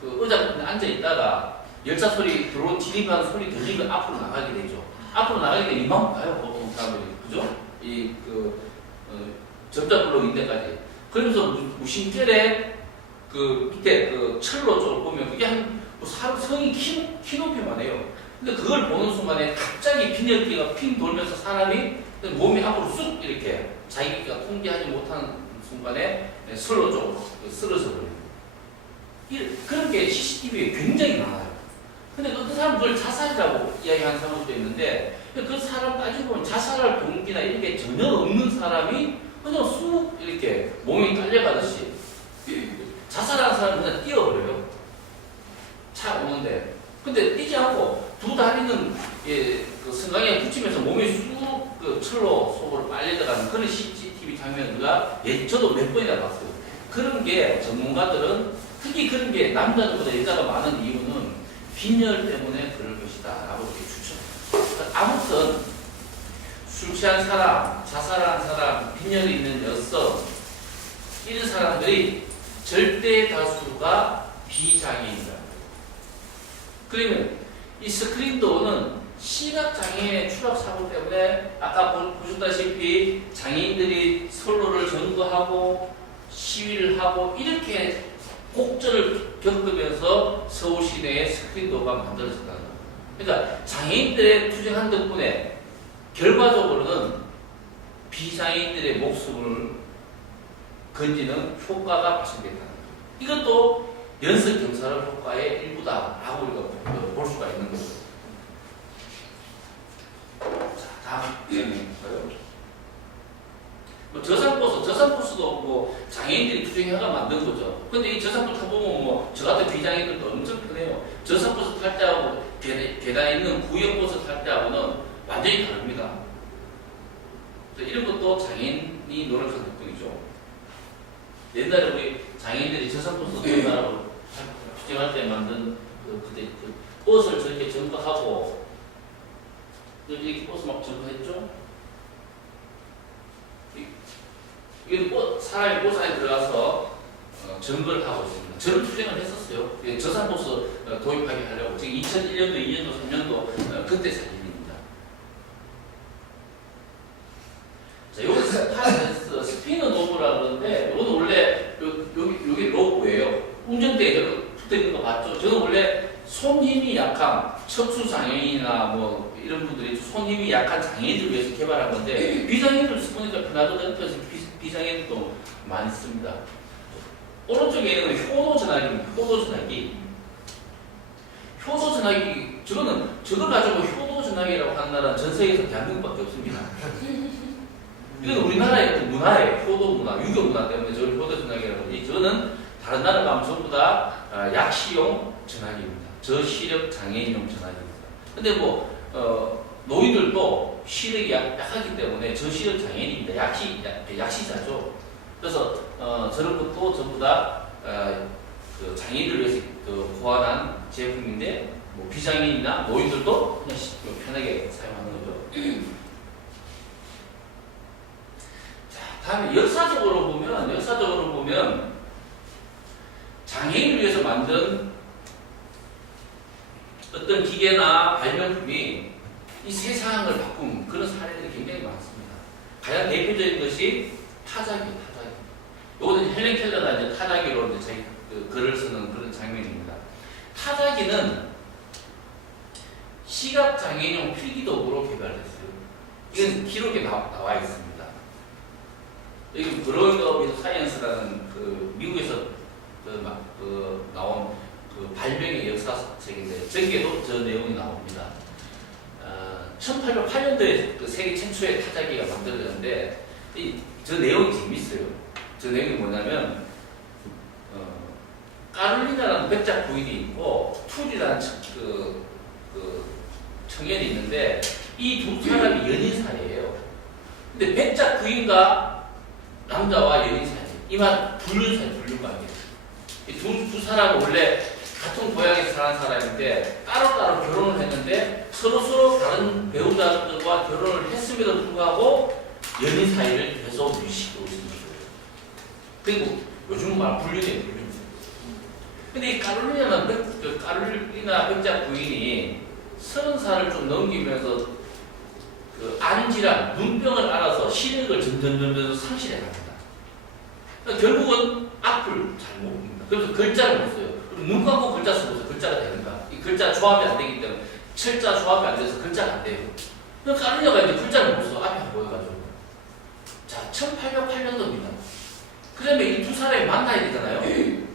그 의자 앉아 있다가 열차 소리 들어온 진입하는 소리 들리면 앞으로 나가게 되죠. 앞으로 나가게 되면 이만큼 가요, 보통 사람들이. 그죠? 접자블록 인데까지. 그러면서 무심결에 그 밑에 그 철로 쪽을 보면 그게 한 성이 키 높이만 해요. 근데 그걸 보는 순간에 갑자기 빈혈기가 핑 돌면서 사람이 몸이 앞으로 쑥 이렇게 자기가 통제하지 못하는 순간에 선로 쪽으로 쓰러져 버려요. 그런 게 CCTV에 굉장히 많아요. 근데 어떤 사람은 그걸 자살이라고 이야기하는 사람도 있는데 그 사람 따지고 보면 자살할 동기나 이런 게 전혀 없는 사람이 그냥 쑥 이렇게 몸이 딸려가듯이 자살하는 사람은 그냥 뛰어버려요. 차 오는데. 근데 뛰지 않고 두 다리는 그 승강에 붙이면서 몸이 쑥 그 철로 속으로 빨려 들어가는 그런 CCTV 장면을 저도 몇 번이나 봤어요. 그런 게 전문가들은 특히 그런 게 남자들보다 여자가 많은 이유는 빈혈 때문에 그럴 것이다 라고 이렇게 추천해요. 아무튼 술 취한 사람, 자살한 사람, 빈혈이 있는 여성 이런 사람들이 절대 다수가 비장애인이다. 그러면 이 스크린도어는 시각장애인의 추락사고 때문에 아까 보셨다시피 장애인들이 선로를 점거하고 시위를 하고 이렇게 곡절을 겪으면서 서울 시내에 스크린도어가 만들어졌다는 거예요. 그러니까 장애인들의 투쟁한 덕분에 결과적으로는 비장애인들의 목숨을 건지는 효과가 발생됐다는 거예요. 이것도 연쇄 경찰 효과의 일부다라고 우리가 볼 수가 있는 거죠. 자, 다음 볼까요? 저산버스도 뭐 장애인들이 투쟁해가 만든 거죠. 근데 이 저산버스 타보면 뭐 저 같은 비장애인들도 엄청 편해요. 저산버스 탈 때하고 계단 있는 구형버스 탈 때하고는 완전히 다릅니다. 이런 것도 장애인이 노력한 덕분이죠. 옛날에 우리 장애인들이 저산버스 타라고 투쟁할 때 만든 그때 버스를 저렇게 점거하고 이렇게 버스 막 점거했죠. 이게 사람이 버스 안에 들어가서 점거를 하고 있습니다. 저런 투쟁을 했었어요. 저산버스 도입하게 하려고. 지금 2001년도, 2년도, 3년도 그때 사진입니다. 자, 여기 스피너 노브라 그러는데 이거는 원래 여기 로고예요. 운전대에 붙어 있는 거 맞죠? 저는 원래 손 힘이 약한 척추 장애인이나 뭐 이런 분들이 손 힘이 약한 장애인들 위해서 개발한 건데 비장애인들 쓰니까 편하거든요. 그래서 비장애인도 많이 씁니다. 오른쪽에는 효도 전화기입니다. 효도 전화기. 효도 전화기 저걸 가지고 효도 전화기라고 하는 나라는 전 세계에서 대한민국밖에 없습니다. 이건 우리나라의 어떤 문화예요. 효도 문화, 유교 문화 때문에 저걸 효도 전화기라고 하지. 저는 다른 나라 가면 전부 다 약시용 전화기입니다. 저시력 장애인용 전화기입니다. 근데 노인들도 시력이 약하기 때문에 저시력 장애인입니다. 약시자죠. 그래서 저런 것도 전부 다 그 장애인들을 위해서 고안한 제품인데 비장애인이나 노인들도 그냥 편하게 사용하는 거죠. 자, 다음에 역사적으로 보면 장애인을 위해서 만든 어떤 기계나 발명품이 이 세상을 바꾼 그런 사례들이 굉장히 많습니다. 가장 대표적인 것이 타자기입니다. 이거는 헬렌 켈러가 이제 타자기로 이제 자기 글을 쓰는 그런 장면입니다. 타자기는 시각장애인용 필기도구로 개발됐어요. 이건 기록에 나와 있습니다. 여기 브로잉 오브 사이언스라는 그 미국에서 나온 그 발명의 역사책인데 저기에도 저 내용이 나옵니다. 1808년도에 그 세계 최초의 타자기가 만들어졌는데 저 내용이 재밌어요. 저 내용이 뭐냐면 까를리나라는 백작 부인이 있고 툴이라는 청년이 있는데 이 두 사람이 연인 사이예요. 근데 백작 부인과 남자와 여인 사이, 이만 불륜 사이, 불륜 관계. 두 사람은 원래 같은 고향에서 사는 사람인데 따로따로 결혼을 했는데 서로 다른 배우자들과 결혼을 했음에도 불구하고 연인 사이를 계속 유지시키고 있는 거예요. 그리고 요즘 말 불륜이에요, 불륜. 근데 이 카롤리나 백작 부인이 30살을 좀 넘기면서 그 안질환, 눈병을 알아서 시력을 점점 상실해 갑니다. 그러니까 결국은 앞을 잘 못 봅니다. 그래서 글자를 못 써요. 눈 감고 글자 쓰고서 글자가 되는가? 이 글자 조합이 안 되기 때문에 철자 조합이 안 돼서 글자가 안 돼요. 그러니까 카롤리나가 이제 글자를 못 써. 앞이 안 보여가지고. 자, 1808년도입니다. 그러면 이 두 사람이 만나야 되잖아요.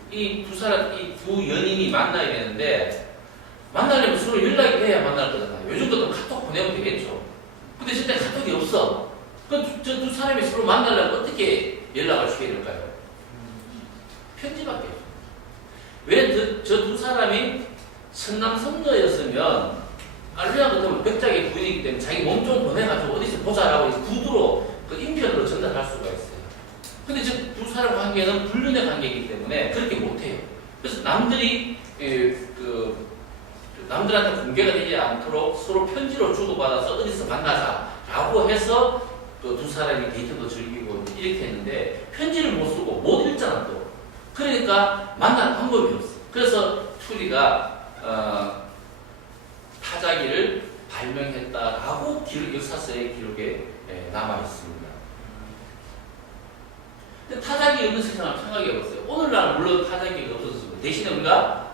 이 두 연인이 만나야 되는데 만나려면 서로 연락이 돼야 만날 거잖아요. 요즘 같은 카톡 보내면 되겠죠. 근데 진짜 카톡이 없어. 그럼 저 두 사람이 서로 만나려면 어떻게 연락을 주게 될까요? 편지밖에 없어요. 왜 저 두 사람이 선남선녀였으면 알루야 같으면 백작의 부인이기 때문에 자기 몸 좀 보내가지고 어디서 보자라고 구두로 그 인편으로 전달할 수가 있어요. 근데 저 두 사람 관계는 불륜의 관계이기 때문에 그렇게 못해요. 그래서 남들이 남들한테 공개가 되지 않도록 서로 편지로 주고받아서 어디서 만나자라고 해서 또 두 사람이 데이트도 즐기고 이렇게 했는데 편지를 못 쓰고 못 읽잖아 또. 그러니까 만날 방법이 없어. 그래서 투리가 타자기를 발명했다라고 역사서의 기록에 남아 있습니다. 근데 타자기 없는 세상을 생각해보세요. 오늘날 물론 타자기가 없어졌습니다. 대신에 우리가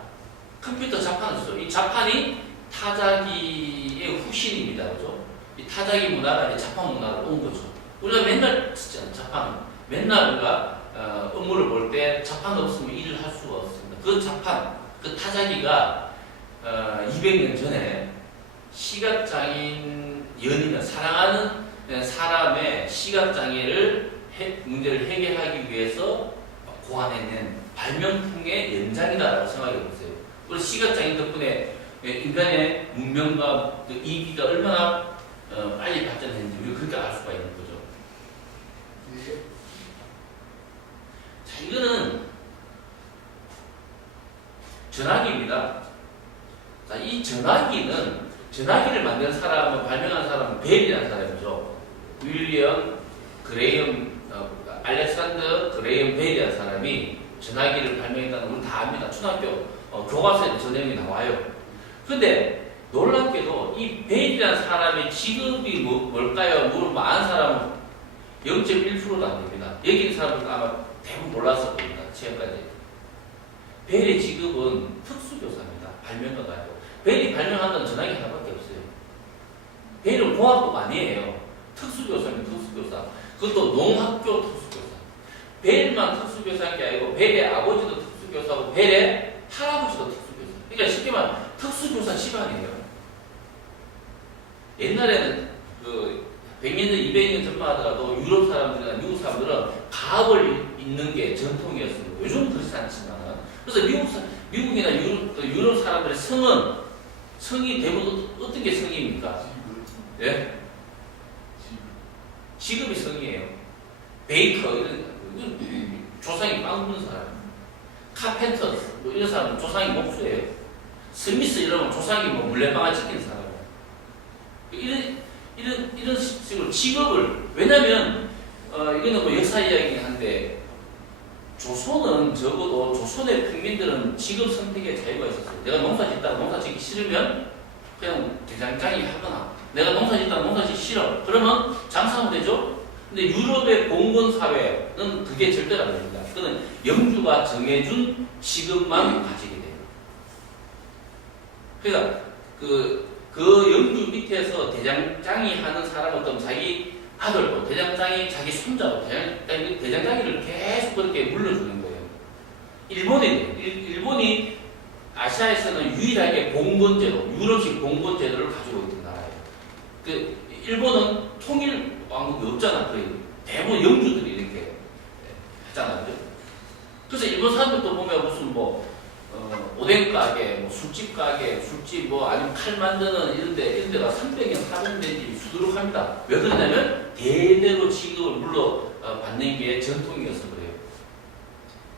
컴퓨터 자판을 쓰죠. 이 자판이 타자기의 후신입니다. 그죠? 이 타자기 문화가 이제 자판 문화로 온 거죠. 우리가 맨날 쓰잖아요. 자판. 맨날 우리가 업무를 볼 때 자판 없으면 일을 할 수가 없습니다. 그 자판, 그 타자기가 200년 전에 시각장애인 연인을 사랑하는 사람의 시각장애를 문제를 해결하기 위해서 고안해낸 발명품의 연장이다라고 생각해보세요. 우리 시각장애인 덕분에 인간의 문명과 그 이기가 얼마나 빨리 발전했는지 우리가 그렇게 알 수가 있는 거죠. 자, 이거는 전화기입니다. 자, 이 전화기를 만든 사람은, 발명한 사람은 벨이라는 사람이죠. 윌리엄 그레이엄, 알렉산더 그레이엄 벨이라는 사람이 전화기를 발명했다는 걸 우리 다 압니다. 초등학교 교과서에 저 내용이 나와요. 근데 놀랍게도 이 벨이라는 사람의 직업이 뭘까요? 물어보면 아는 사람은 0.1%도 안 됩니다. 여기 있는 사람들도 아마 대부분 몰랐을 겁니다. 지금까지. 벨의 직업은 특수교사입니다. 발명가가 아니고. 벨이 발명한다는 전화기 하나밖에 없어요. 벨은 공학부가 아니에요. 특수교사입니다. 특수교사. 그것도 농학교 특수교사. 벨만 특수교사인 게 아니고 벨의 아버지도 특수교사고 벨의 할아버지도 특수교사. 그러니까 쉽게 말하면 특수교사 집안이에요. 옛날에는 그 100년 전, 200년 전만 하더라도 유럽 사람들이나 미국 사람들은 가업을 잇는 게 전통이었습니다. 요즘은 그렇지 않지만. 그래서 미국이나 유럽 사람들의 성이 대부분 어떤 게 성입니까? 예? 직업이 성이에요. 베이커, 이런 조상이 빵 굽는 사람. 카펜터, 뭐 이런 사람은 조상이 목수예요. 스미스 이런 조상이 뭐 물레방아 지키는 사람. 이런 식으로 직업을, 왜냐면 이거는 뭐 역사 이야기긴 한데 조선은 적어도 조선의 평민들은 직업 선택의 자유가 있었어요. 내가 농사 짓다가 농사 짓기 싫으면 그냥 대장장이 하거나, 내가 농사 짓다가 농사 짓기 싫어 그러면 장사하면 되죠. 근데 유럽의 봉건 사회는 그게 절대로 안 됩니다. 그는 영주가 정해준 직업만 가지게 돼요. 그러니까 그 영주 밑에서 대장장이 하는 사람은 어떤 자기 아들도 대장장이, 자기 손자도 대장장이를 계속 그렇게 물려주는 거예요. 일본이 아시아에서는 유일하게 봉건제도, 유럽식 봉건제도를 가지고 있는 나라예요. 그 일본은 통일 왕국이 없잖아. 거의 대부분 영주들이 이렇게 하잖아요. 그래서 일본 사람들도 보면 무슨 뭐 오뎅 가게, 뭐 술집 가게, 술집 뭐 아니면 칼 만드는 이런 데가 300년, 400년 된 집이 수두룩합니다. 왜 그러냐면 대대로 직업을 물러받는 게 전통이어서 그래요.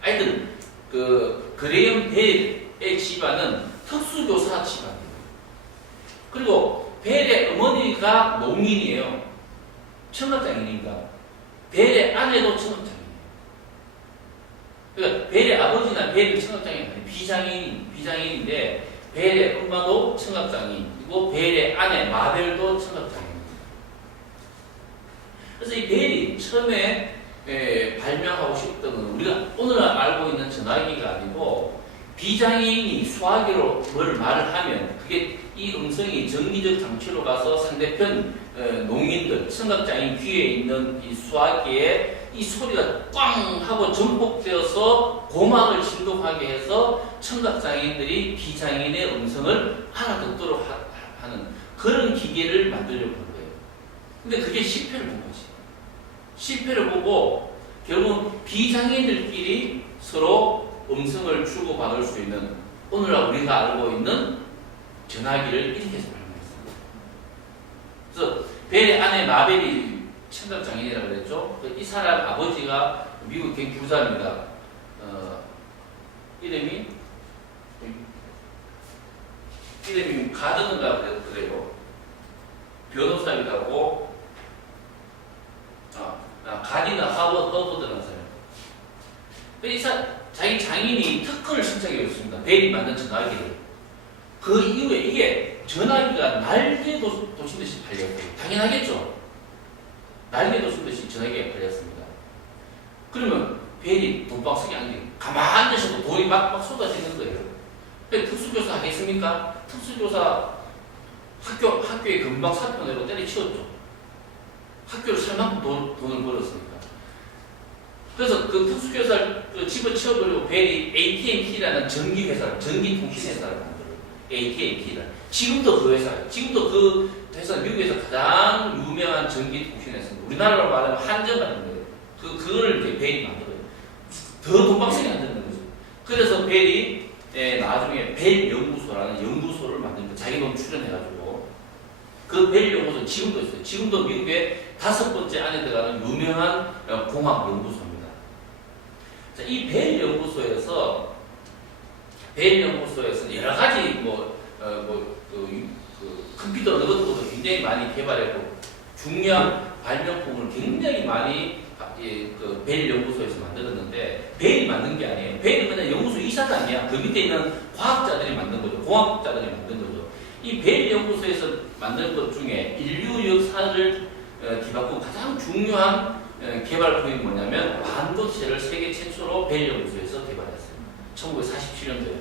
하여튼 그 그레이엄 벨의 집안은 특수교사 집안이에요. 그리고 벨의 어머니가 농인이에요. 청각장애인입니다. 벨의 아내도 청각장애인. 그러니까 벨의 아버지나 벨은 청각장애인 아니에요. 비장애인인데 벨의 엄마도 청각장애인이고 벨의 아내 마벨도 청각장애인입니다. 그래서 이 벨이 처음에 발명하고 싶던 건 우리가 오늘 알고 있는 전화기가 아니고 비장애인이 수화기로 뭘 말을 하면 그게 이 음성이 전기적 장치로 가서 상대편 농인들, 청각장애인 귀에 있는 이 수화기에 이 소리가 꽝 하고 전복되어서 고막을 진동하게 해서 청각장애인들이 비장애인의 음성을 알아듣도록 하는 그런 기계를 만들려고 한 거예요. 근데 그게 실패를 본 거지. 실패를 보고 결국 비장애인들끼리 서로 음성을 주고받을 수 있는 오늘날 우리가 알고 있는 전화기를 이렇게 해서 발명했습니다. 그래서 벨의 아내 마벨이 청각장애인이라고 그랬죠. 이 사람 아버지가 미국 굉장히 부자입니다. 이름이 가드너가 그래요. 변호사이기도 하고 가디너 허버드라는 사람. 자기 장인이 특허를 신청했습니다. 벨이 만든 전화기를. 그 이후에 이게 전화기가 날개 돋친듯이 팔렸어요. 당연하겠죠. 날개 돋친듯이 전화기가 팔렸습니다. 그러면 벨이 돈박스기 아니에요. 가만히 앉으셔도 돈이 막 쏟아지는 거예요. 근데 특수교사 하겠습니까? 특수교사 학교에 금방 사표 내고 때려치웠죠. 학교를 살 만큼 돈을 벌었으니까. 그래서 그 특수교사를 집어치워버리고 벨이 AT&T라는 전기회사, 전기통신회사를 만들어요. AT&T라. 지금도 그 회사예요. 지금도 그 회사, 미국에서 가장 유명한 전기통신회사입니다. 우리나라로 말하면 한전 같은 거예요. 그걸 이렇게 벨이 만들어요. 더 돈박스이 안 되는 거죠. 그래서 벨이 나중에 벨 연구소라는 연구소를 만듭니다. 자기 돈 출연해가지고. 그 벨 연구소 지금도 있어요. 지금도 미국의 5번째 안에 들어가는 유명한 공학 연구소입니다. 자, 이 벨 연구소에서 여러 가지 컴퓨터 어느 것도 굉장히 많이 개발했고 중요한 발명품을 굉장히 많이 그 벨 연구소에서 만들었는데 벨이 만든 게 아니에요. 벨이 그냥 연구소 이사장이야. 그 밑에 있는 과학자들이 만든 거죠. 공학자들이 만든 거죠. 이 벨 연구소에서 만든 것 중에 인류 역사를 뒤바꾼 가장 중요한 개발품이 뭐냐면 반도체를 세계 최초로 벨 연구소에서 개발했어요. 1947년도에.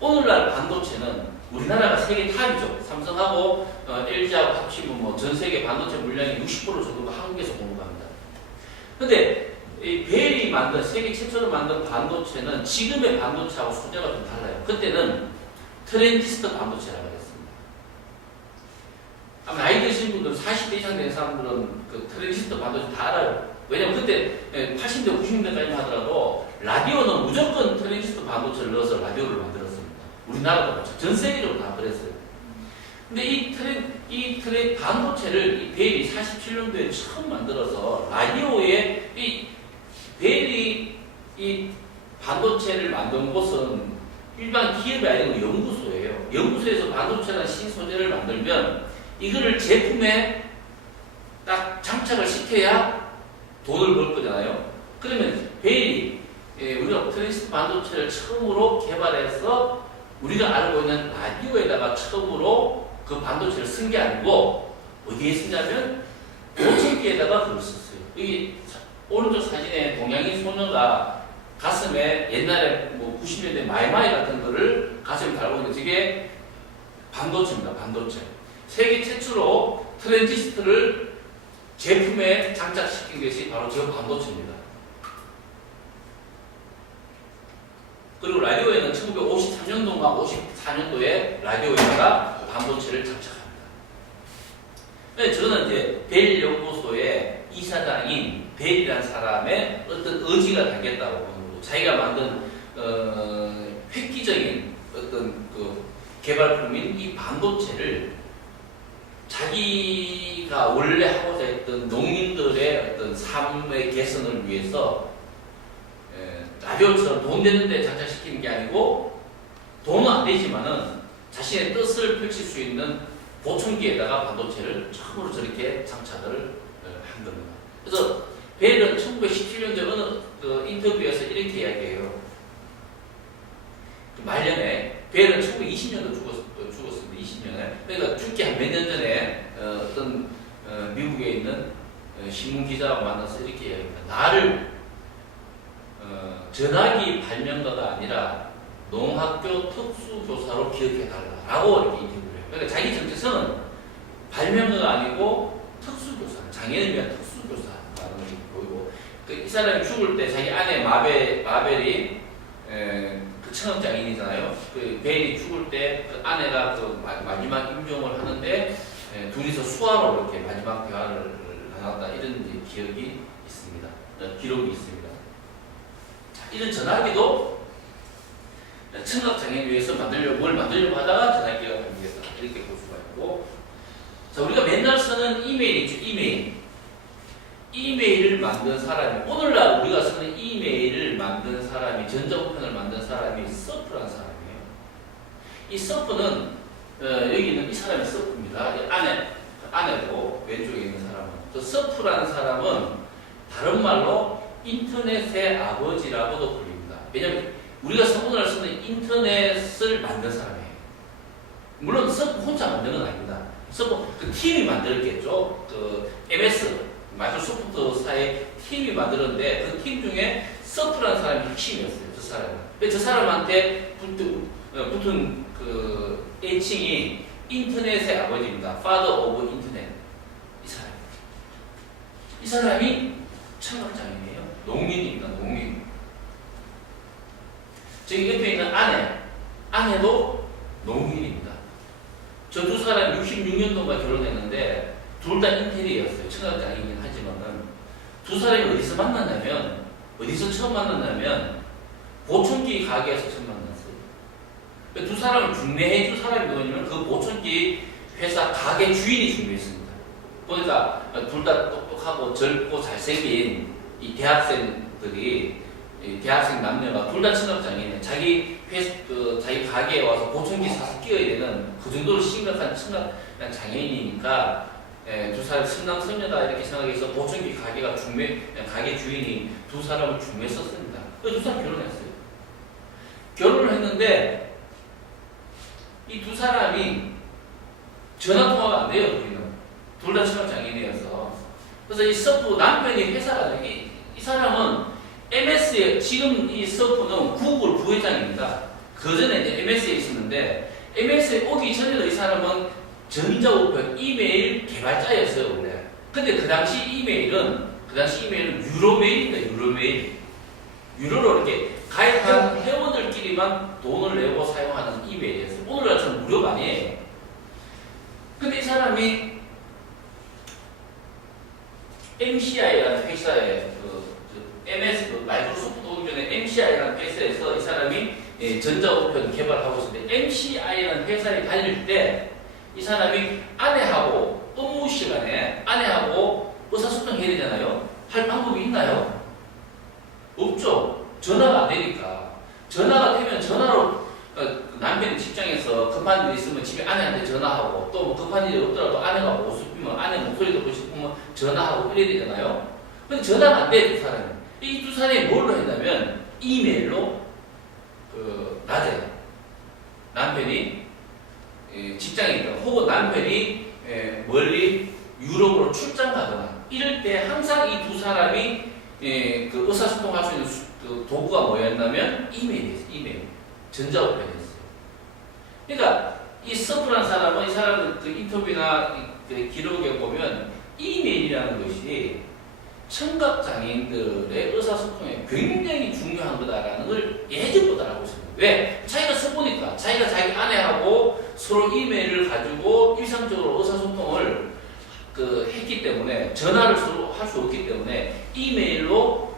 오늘날 반도체는 우리나라가 세계 탑이죠. 삼성하고 LG하고 합치면 뭐 전 세계 반도체 물량의 60% 정도가 한국에서 공급합니다. 근데 이 벨이 만든 세계 최초로 만든 반도체는 지금의 반도체하고 소재가 좀 달라요. 그때는 트랜지스터 반도체라고 했습니다. 아마 나이 드신 분들 40대 이상 된 사람들은 그 트랜지스터 반도체 다 알아요. 왜냐면 그때 80대 90년대까지 하더라도 라디오는 무조건 트랜지스터 반도체를 넣어서 라디오를 만들었습니다. 우리나라도 마찬가지, 전 세계적으로 다 그랬어요. 근데 이 반도체를 이 벨이 47년도에 처음 만들어서 라디오에 이 벨이 이 반도체를 만든 곳은 일반 기업이 아니고 연구소예요. 연구소에서 반도체나 신소재를 만들면 이거를 제품에 딱 장착을 시켜야 돈을 벌 거잖아요. 그러면 벨이 우리가 트랜지스터 반도체를 처음으로 개발해서 우리가 알고 있는 라디오에다가 처음으로 그 반도체를 쓴 게 아니고 어디에 쓰냐면 도청기에다가 그걸 썼어요. 여기 오른쪽 사진에 동양인 소녀가 가슴에 옛날에 뭐 90년대 마이마이 같은 거를 가슴에 달고 있는데 저게 반도체입니다. 반도체. 세계 최초로 트랜지스터를 제품에 장착시킨 것이 바로 저 반도체입니다. 그리고 라디오에는 1953년도와 54년도에 라디오에다가 반도체를 장착합니다. 저는 이제 벨 연구소의 이사장인 벨이라는 사람의 어떤 의지가 담겼다고 보는 거죠. 자기가 만든 획기적인 어떤 그 개발품인 이 반도체를 자기가 원래 하고자 했던 농민들의 어떤 삶의 개선을 위해서 라디오처럼 돈 되는데 장착시키는 게 아니고 돈은 안 되지만은 자신의 뜻을 펼칠 수 있는 보청기에다가 반도체를 처음으로 저렇게 장착을 한 겁니다. 그래서 벨은 1917년도에 어느 그 인터뷰에서 이렇게 이야기해요. 그 말년에 벨은 1920년도 죽었습니다. 20년에. 그러니까 죽기 한 몇 년 전에 어떤 미국에 있는 신문 기자하고 만나서 이렇게 이야기합니다. 나를 전화기 발명가가 아니라 농학교 특수교사로 기억해달라라고 이렇게 인터뷰를 해요. 그러니까 자기 정체성은 발명가가 아니고 특수교사, 장애인을 위한 특수교사라는 게 보이고, 이 사람이 죽을 때 자기 아내 마벨이 그 청업장인이잖아요. 그 벨이 죽을 때 그 아내가 그 마지막 임종을 하는데 둘이서 수화로 이렇게 마지막 대화를 나눴다, 이런 이제 기억이 있습니다. 기록이 있습니다. 자, 이런 전화기도 청각장애를 위해서 뭘 만들려고 하다가 전화기가 만들겠다, 이렇게 볼 수가 있고, 자, 우리가 맨날 쓰는 이메일이죠. 이메일을 만든 사람이, 오늘날 우리가 쓰는 이메일을 만든 사람이, 전자우편을 만든 사람이 서프라는 사람이에요. 이 서프는 여기 있는 이 사람이 서프입니다. 아내고 왼쪽에 있는 사람은. 저 서프라는 사람은 다른 말로 인터넷의 아버지라고도 불립니다. 왜냐하면 우리가 오늘날 쓰는 인터넷을 만든 사람이에요. 물론 서프 혼자 만든 건 아닙니다. 서프 그 팀이 만들었겠죠. 그 MS 마이크로소프트사의 팀이 만들었는데 그 팀 중에 서프라는 사람이 핵심이었어요. 저 사람은. 저 사람한테 붙은 그 애칭이 인터넷의 아버지입니다. Father of Internet. 이 사람이 청각장애인이에요. 농민입니다. 농민. 저기 옆에 있는 아내도 농민입니다. 저 두 사람이 66년도가 결혼했는데 둘 다 인테리어였어요. 청각장애인이긴 하지만은 두 사람이 어디서 만났냐면, 어디서 처음 만났냐면 보청기 가게에서 처음 만났어요. 두 사람을 중매해줄 사람이 누구냐면 그 보청기 회사 가게 주인이 중매했습니다. 보니까 둘 다 똑똑하고 젊고 잘생긴 이 대학생들이, 대학생 남녀가 둘 다 청각장애인이에요. 자기 가게에 와서 보청기 사서 끼워야 되는 그 정도로 심각한 청각장애인이니까 두 사람 선남선녀다 이렇게 생각해서 보청기 가게 주인이 두 사람을 중매했었습니다. 두 사람 결혼했어요. 결혼을 했는데 이 두 사람이 전화통화가 안 돼요. 우리는 둘 다 청각장애인이어서. 그래서 이 서프 남편이 회사가, 이 사람은 MS에, 지금 이 서프는 구글 부회장입니다. 그 전에 이제 MS에 있었는데, MS에 오기 전에도 이 사람은 전자우편 이메일 개발자였어요, 원래. 근데 그 당시 이메일은 유로메일입니다, 유로메일. 유로로 이렇게 가입한 회원들끼리만 돈을 내고 사용하는 이메일이었어요. 오늘날처럼 무료가 아니에요. 근데 이 사람이 MCI라는 회사에, MS, 마이크로소프트 오기 전에 MCI라는 회사에서 이 사람이 전자우편 개발하고 있었는데, MCI라는 회사에 다닐 때 이 사람이 아내하고 업무 시간에 아내하고 의사소통해야 되잖아요. 할 방법이 있나요? 없죠. 전화가 안 되니까. 전화가 되면 전화로 남편이 직장에서 급한 일이 있으면 집에 아내한테 전화하고, 또 뭐 급한 일이 없더라도 아내가 보고 싶으면 아내 목소리 듣고 싶으면 전화하고 이래야 되잖아요. 근데 전화가 안 돼, 두 사람이. 이 두 사람이 뭘로 했냐면 이메일로 낮에 남편이 직장에 있다, 혹은 남편이 멀리 유럽으로 출장 가거나 이럴 때 항상 이 두 사람이 그 의사소통할 수 있는 그 도구가 뭐였냐면 이메일이었어요. 이메일. 전자우편이었어요. 그러니까 이 서프라는 사람은, 이 사람은 그 인터뷰나 그 기록에 보면 이메일이라는 것이 청각장애인들의 의사소통에 굉장히 중요한 거다라는 걸 예전부터 알고 있습니다. 왜? 자기가 써보니까, 자기가 자기 아내하고 서로 이메일을 가지고 일상적으로 의사소통을 했기 때문에, 전화를 서로 할 수 없기 때문에 이메일로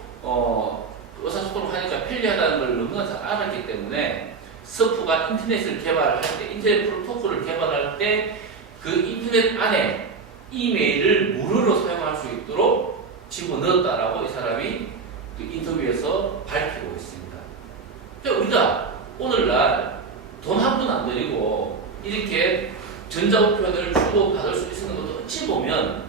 의사소통을 하니까 편리하다는 걸 너무나 잘 알았기 때문에 서프가 인터넷을 개발할 때, 인터넷 프로토콜을 개발할 때 그 인터넷 안에 이메일을 무료로 사용할 수 있도록 집어넣었다라고 이 사람이 그 인터뷰에서 밝히고 있습니다. 그러니까 우리가 오늘날 돈 한 푼 안 들이고 이렇게 전자우편을 주고받을 수 있는 것도 어찌 보면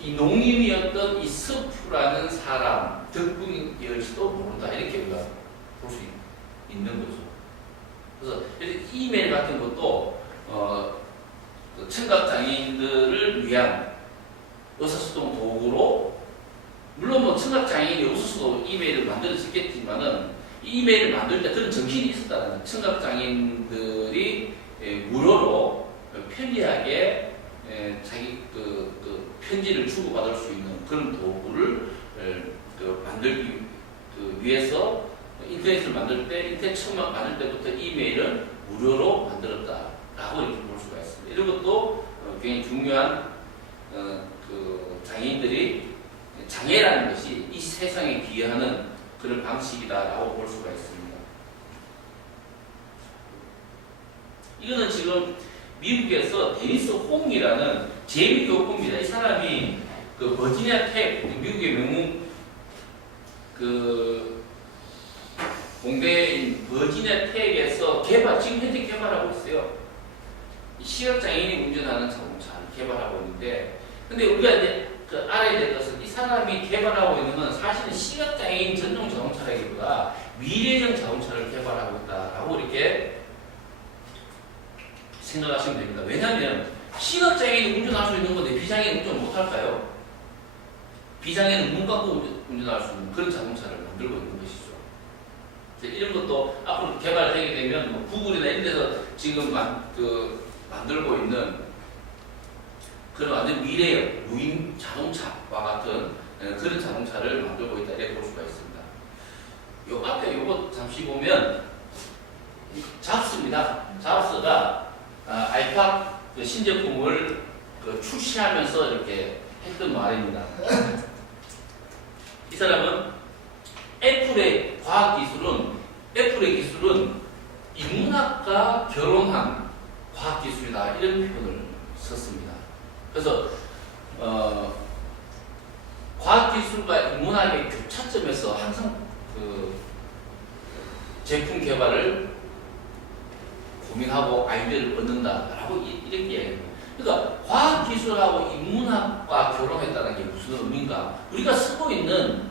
이 농민이었던 이 서프라는 사람 덕분일지도 모른다, 이렇게 우리가 볼 수 있는 거죠. 그래서 이메일 같은 것도 청각장애인들을 위한 의사소통 도구로, 물론 뭐 청각장애인이 없어서도 이메일을 만들 수 있겠지만은 이 이메일을 만들 때 그런 정신이 있었다는, 청각장애인들이 무료로 편리하게 자기 그 편지를 주고받을 수 있는 그런 도구를 만들기 위해서 인터넷을 만들 때, 인터넷 처음 만들 때부터 이메일을 무료로 만들었다라고 이렇게 볼 수가 있습니다. 이런 것도 굉장히 중요한 그 장애인들이, 장애라는 것이 이 세상에 기여하는 그런 방식이다라고 볼 수가 있습니다. 이거는 지금 미국에서 데니스 홍이라는 재미교포입니다. 이 사람이 그 버지니아 텍, 미국의 명문 그 공대인 버지니아 텍에서 지금 현재 개발하고 있어요. 시각장애인이 운전하는 자동차를 개발하고 있는데, 근데 우리가 이제 알아야 될 것은 이 사람이 개발하고 있는 건 사실은 시각장애인 전용 자동차라기보다 미래형 자동차를 개발하고 있다라고 이렇게 생각하시면 됩니다. 왜냐하면 시각장애인이 운전할 수 있는 건데 비장애인 운전 못할까요? 비장애는 눈 감고 운전할 수 있는 그런 자동차를 만들고 있는 것이죠. 이런 것도 앞으로 개발되게 되면 뭐 구글이나 이런 데서 지금 만들고 있는 그런 완전 미래의 무인 자동차와 같은 그런 자동차를 만들고 있다, 이렇게 볼 수가 있습니다. 요 앞에 요거 잠시 보면 잡스입니다. 잡스가 아이팟 그 신제품을 출시하면서 이렇게 했던 말입니다. 이 사람은 애플의 기술은 인문학과 결혼한 과학기술이다, 이런 표현을 썼습니다. 그래서 과학기술과 인문학의 교차점에서 항상 그 제품 개발을 고민하고 아이디어를 얻는다라고 이렇게 이야기합니다. 그러니까 과학기술하고 인문학과 결혼했다는 게 무슨 의미인가? 우리가 쓰고 있는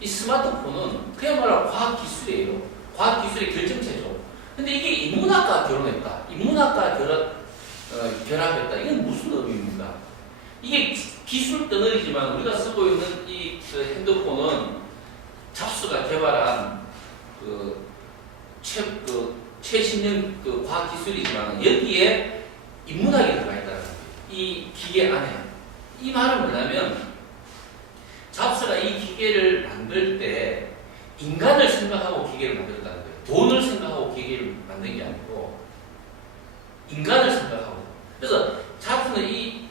이 스마트폰은 그야말로 과학기술이에요. 과학기술의 결정체죠. 근데 이게 인문학과 결혼했다, 인문학과 결합했다, 이건 무슨 의미입니까? 이게 기술 덩어리지만 우리가 쓰고 있는 이 핸드폰은 잡스가 개발한 최신형 과학기술이지만 여기에 인문학이 들어가 있다는 거예요. 이 기계 안에. 이 말은 뭐냐면 잡스가 이 기계를 만들 때 인간을 생각하고 기계를 만들었다는 거예요. 돈을 생각하고 기계를 만든 게 아니고 인간을 생각하고. 그래서 잡스는 이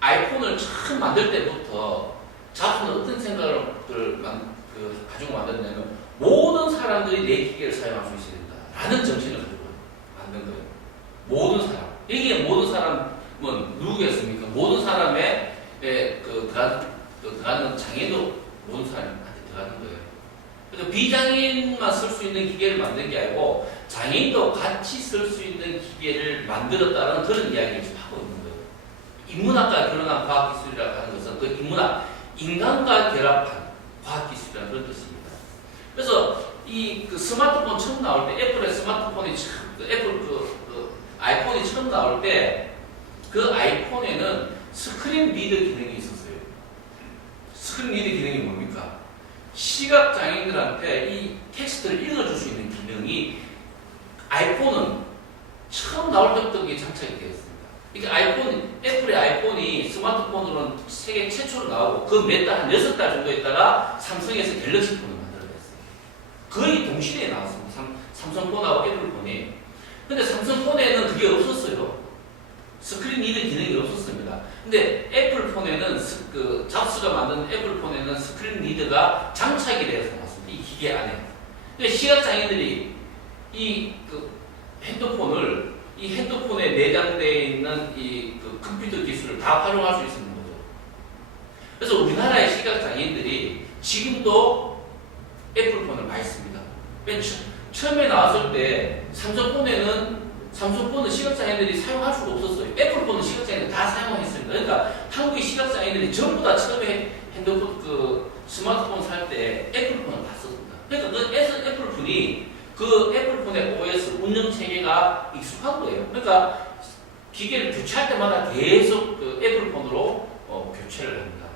아이폰을 처음 만들 때부터 잡스는 어떤 생각을 가지고 만들었냐면 모든 사람들이 내 기계를 사용할 수 있어야 된다라는 정신을 가지고 만든 거예요. 모든 사람. 여기에 모든 사람은 누구겠습니까? 모든 사람의 들어가는 장애도 모든 사람한테 들어가는 거예요. 그래서 비장애인만 쓸 수 있는 기계를 만든 게 아니고 장애인도 같이 쓸 수 있는 기계를 만들었다는 그런 이야기를 지금 하고 있는 거예요. 인문학과 결혼한 과학기술이라고 하는 것은 그 인문학, 인간과 결합한 과학기술이라는 그런 뜻입니다. 그래서 이 스마트폰 처음 나올 때, 애플의 스마트폰이 아이폰이 처음 나올 때 그 아이폰에는 스크린 리더 기능이 있었어요. 스크린 리더 기능이 뭡니까? 시각장애인들한테 이 텍스트를 읽어줄 수 있는 기능이 아이폰은 처음 나올 때부터 그게 장착이 되어 있습니다. 이게 애플의 아이폰이 스마트폰으로는 세계 최초로 나오고 그 몇 달, 한 6달 정도 있다가 삼성에서 갤럭시 폰을 만들어냈어요. 거의 동시대에 나왔습니다. 삼성폰하고 애플폰이. 근데 삼성폰에는 그게 없었어요. 스크린 리더 기능이 없었습니다. 근데 애플폰에는 잡스가 만든 애플폰에는 스크린 리더가 장착이 되어서 나왔습니다. 이 기계 안에. 근데 시각장애인들이 이 핸드폰을 이 핸드폰에 내장되어 있는 이 컴퓨터 기술을 다 활용할 수 있는 거죠. 그래서 우리나라의 시각 장애인들이 지금도 애플폰을 많이 씁니다. 처음에 나왔을 때 삼성폰은 시각장애인들이 사용할 수가 없었어요. 애플폰은 시각장애인들이 다 사용했습니다. 그러니까 한국의 시각장애인들이 전부 다 처음에 스마트폰 살 때 애플폰을 다 썼습니다. 그러니까 그 애플폰의 OS 운영 체계가 익숙한 거예요. 그러니까 기계를 교체할 때마다 계속 그 애플폰으로 교체를 합니다.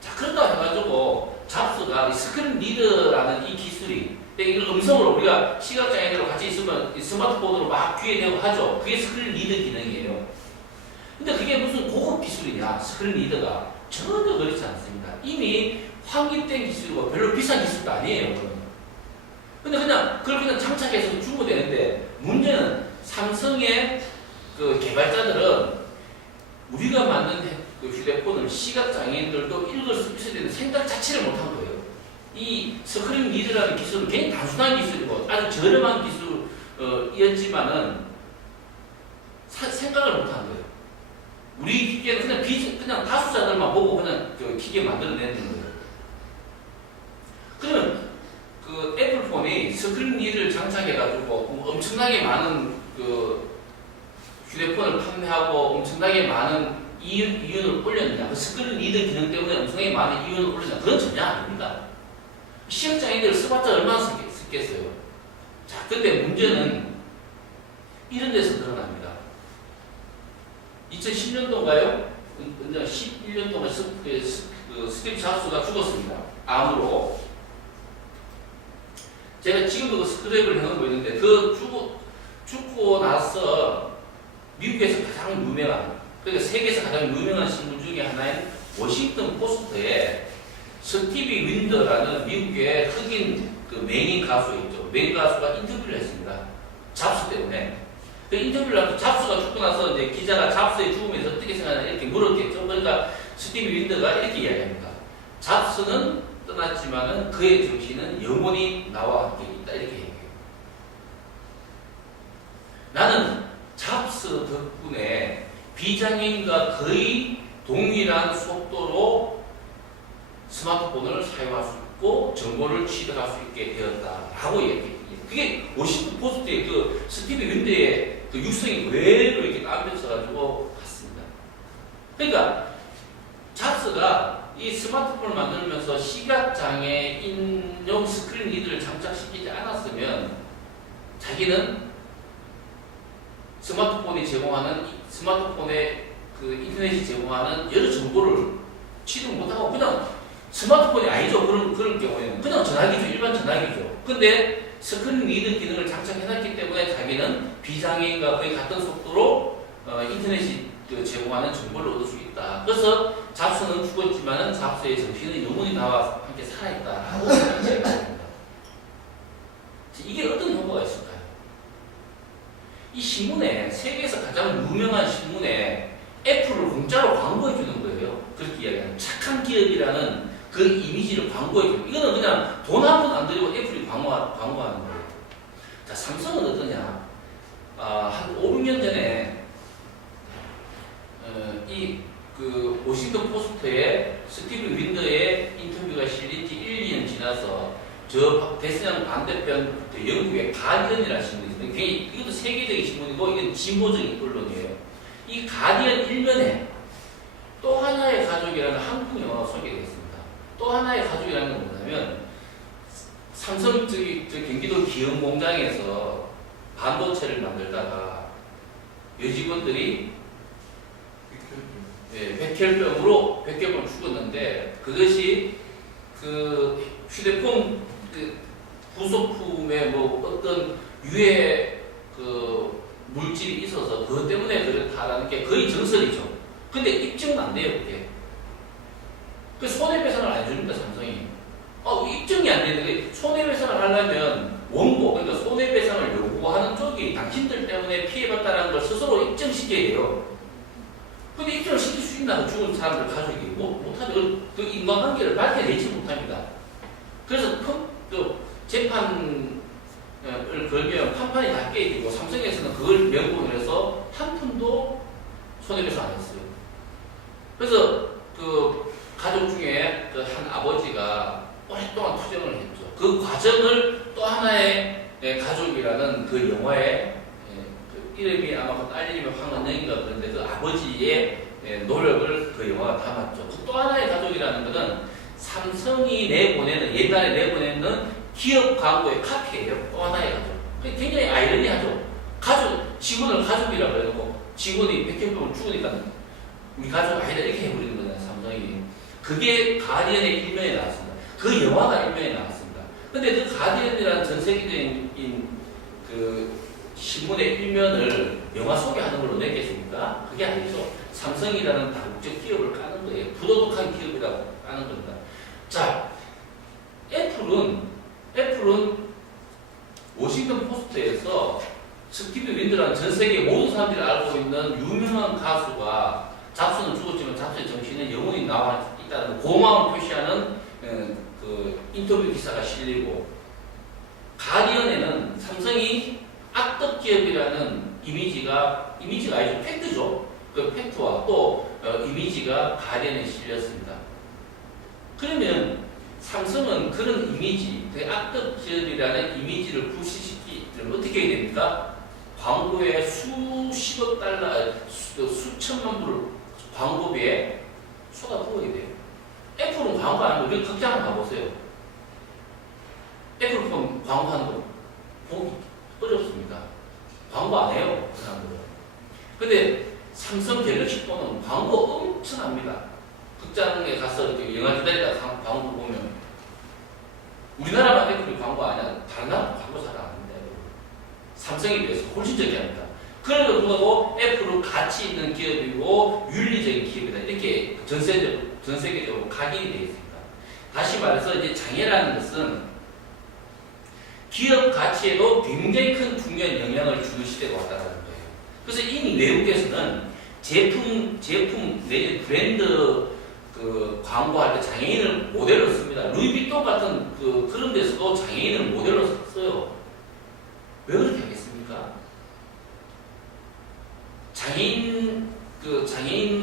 자, 그렇다고 해가지고 잡스가 이 스크린 리더라는 이 기술이 이걸 음성으로 우리가 시각장애인으로 같이 있으면 스마트폰으로 막 귀에 대고 하죠. 그게 스크린 리더 기능이에요. 근데 그게 무슨 고급 기술이냐? 스크린 리더가 전혀 그렇지 않습니다. 이미 확립된 기술이고 별로 비싼 기술도 아니에요. 근데 그걸 그냥 장착해서 주면 되는데 문제는 삼성의 그 개발자들은 우리가 만든 그 휴대폰을 시각장애인들도 읽을 수 있어야 되는 생각 자체를 못한 거예요. 이 스크린 리더라는 기술은 굉장히 단순한 기술이고 아주 저렴한 기술이었지만은 생각을 못한 거예요. 우리 기계는 그냥 다수자들만 보고 그냥 그 기계 만들어내는 거예요. 그러면 그 애플폰이 스크린 리더를 장착해가지고 엄청나게 많은 그 휴대폰을 판매하고 엄청나게 많은 이윤을 올렸느냐? 그 스크린 리더 기능 때문에 엄청나게 많은 이윤을 올렸느냐? 그건 전혀 아닙니다. 시각장애인들 써봤자 얼마나 쓰겠어요? 자, 근데 문제는 이런 데서 드러납니다. 2010년도인가요? 11년 동안 스티브 잡스가 죽었습니다. 암으로. 제가 지금도 스크랩을 해놓은 거 있는데, 죽고 나서 미국에서 가장 유명한, 그러니까 세계에서 가장 유명한 신문 중에 하나인 워싱턴 포스트에 스티비 윈더라는 미국의 흑인 그 맹인 가수 있죠. 맹인 가수가 인터뷰를 했습니다. 잡스 때문에. 그 인터뷰를 하면서 잡스가 죽고 나서 이제 기자가 잡스의 죽음에 대해서 어떻게 생각하냐 이렇게 물었겠죠. 그러니까 스티비 윈더가 이렇게 이야기합니다. 잡스는 떠났지만은 그의 정신은 영원히 나와 함께 있다. 이렇게 얘기해요. 나는 잡스 덕분에 비장애인과 거의 동일한 속도로 스마트폰을 사용할 수 있고 정보를 취득할 수 있게 되었다라고 얘기해요. 그게 워싱턴 포스트의 그 스티브 윈드의 그 육성이 그대로 이렇게 까면쳐가지고 갔습니다. 그러니까 잡스가 이 스마트폰을 만들면서 시각장애인용 스크린 리더를 장착시키지 않았으면 자기는 스마트폰에 그 인터넷이 제공하는 여러 정보를 취득 못하고 그냥 스마트폰이 아니죠. 그런 경우에는 그냥 전화기죠. 일반 전화기죠. 근데 스크린 리더 기능을 장착해놨기 때문에 자기는 비장애인과 거의 같은 속도로 인터넷이 제공하는 정보를 얻을 수 있다. 그래서 잡스는 죽었지만은 잡스의 정신은 영원히 나와 함께 살아있다라고 얘기합니다. 이게 어떤 효과가 있을까요? 이 신문에 세계에서 가장 유명한 신문에 애플을 공짜로 광고해 주는 거예요. 그렇게 이야기하는 착한 기업이라는 그 이미지를 광고해 주는. 이거는 그냥 돈 한 푼 안 들이고 애플이 광고하는 거예요. 자, 삼성은 어떠냐? 한 5, 6년 전에 그 워싱턴 포스트에 스티브 윈더의 인터뷰가 실린 지 1, 2년 지나서 저 대서양 반대편 영국의 가디언이라는 신문이 있습니다. 이것도 세계적인 신문이고 이건 진보적인 언론이에요. 이 가디언 일면에 또 하나의 가족이라는 한국 영화가 소개되어 있습니다. 또 하나의 가족이라는 건 뭐냐면 삼성 경기도 기흥 공장에서 반도체를 만들다가 여직원들이 백혈병으로 죽었는데 그것이 그 휴대폰 그 부속품에 뭐 어떤 유해 그 물질이 있어서 그것 때문에 그렇다라는 게 거의 정설이죠. 근데 입증은 안 돼요, 그게. 그 손해배상을 안 해줍니다, 삼성이. 입증이 안 되는데 손해배상을 하려면 원고, 그러니까 손해배상을 요구하는 쪽이 당신들 때문에 피해봤다는 걸 스스로 입증시켜야 해요. 근데 입증을 시킬 수 있나? 죽은 사람들 가족이 못하죠. 그 인간관계를 밝혀내지 못합니다. 그래서 그 재판 걸면 판판이 다 깨지고 삼성에서는 그걸 명분으로 해서 한 푼도 손해배상 안 했어요. 그래서 그 가족 중에 그 한 아버지가 오랫동안 투쟁을 했죠. 그 과정을 또 하나의 가족이라는 그 영화의 그 이름이 아마 딸이름이 황은영인가 그런데 그 아버지의 노력을 그 영화가 담았죠. 또 하나의 가족이라는 것은 삼성이 내보내는 옛날에 내보내는 기업 광고의 카피예요. 또 하나의 가족. 굉장히 아이러니하죠. 가족 직원을 가족이라고 해놓고 직원이 백혈병을 죽으니까 우리 가족 아니다 이렇게 해버리는 거잖아요. 삼성이. 그게 가디언의 일면에 나왔습니다. 그 영화가 일면에 나왔습니다. 근데 그 가디언이라는 전 세계적인 그 신문의 일면을 영화 소개하는 걸로 냈겠습니까? 그게 아니죠. 삼성이라는 다국적 기업을 까는 거예요. 부도덕한 기업이라고 까는 겁니다. 자, 애플은 워싱턴 포스트에서 스티브 윈드라는 전 세계 모든 사람들이 알고 있는 유명한 가수가 잡스는 죽었지만 잡스의 정신은 영원히 나와 있다는 고마움을 표시하는 그 인터뷰 기사가 실리고 가디언에는 삼성이 악덕 기업이라는 이미지가 아니죠. 팩트죠. 그 팩트와 또 이미지가 가디언에 실렸습니다. 그러면 삼성은 그런 이미지, 그 악덕 기업이라는 이미지를 부시시키려면 어떻게 해야 됩니까? 광고에 수십억 달러, 수천만 불을 광고비에 쏟아부어야 돼요. 애플은 광고 안 하고 우리 극장 한번 가보세요. 애플폰 광고하는 거 보기 어렵습니다. 광고 안 해요, 그 사람들은. 근데 삼성 갤럭시 폰은 광고 엄청납니다. 극장에 가서 이렇게 영화 기다리다가 광고 보면 우리나라만 애플이 광고 안 해요. 다른 나라 광고 잘 안 합니다. 삼성에 비해서 훨씬 적게 합니다. 그럼에도 불구하고 애플은 가치 있는 기업이고 윤리적인 기업이다. 이렇게 전 세계적으로 각인이 되어 있습니다. 다시 말해서 이제 장애라는 것은 기업 가치에도 굉장히 큰 중요한 영향을 주는 시대가 왔다는 거예요. 그래서 이미 외국에서는 제품 내지 브랜드 그 광고할 때 장애인을 모델로 씁니다. 루이비통 같은 그런 데서도 장애인을 모델로 써요. 왜 그렇게 하겠습니까? 장애인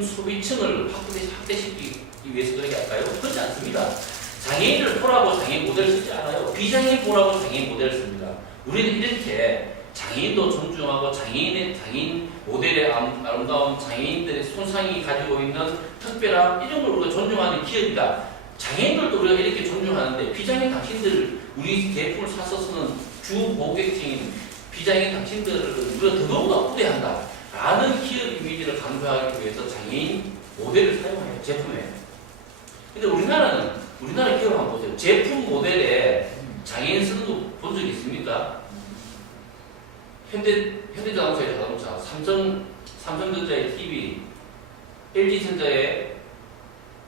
소비층을 확대시키기 위해서 그렇게 할까요? 그렇지 않습니다. 장애인을 보라고 장애인 모델을 쓰지 않아요. 비장애인 보라고 장애인 모델을 씁니다. 우리는 이렇게 장애인도 존중하고 장애인 모델의 아름다운 장애인들의 손상이 가지고 있는 특별함 이런 걸 우리가 존중하는 기업이다. 장애인들도 우리가 이렇게 존중하는데 비장애인 당신들 우리 제품을 사서 쓰는 주 고객층인 비장애인 당신들을 우리가 더더욱더 우대한다. 라는 기업 이미지를 강조하기 위해서 장애인 모델을 사용해요. 제품에. 근데 우리나라 기업 한번 보세요. 제품 모델에 장애인 쓰는 거 본 적 있습니까? 현대자동차의 자동차, 삼성전자의 TV, LG전자의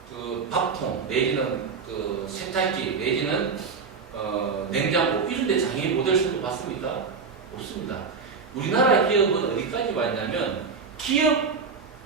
그 밥통, 내지는 그 세탁기, 내지는 냉장고, 이런 데 장애인 모델 쓰는 거 봤습니까? 없습니다. 우리나라 기업은 어디까지 왔냐면 기업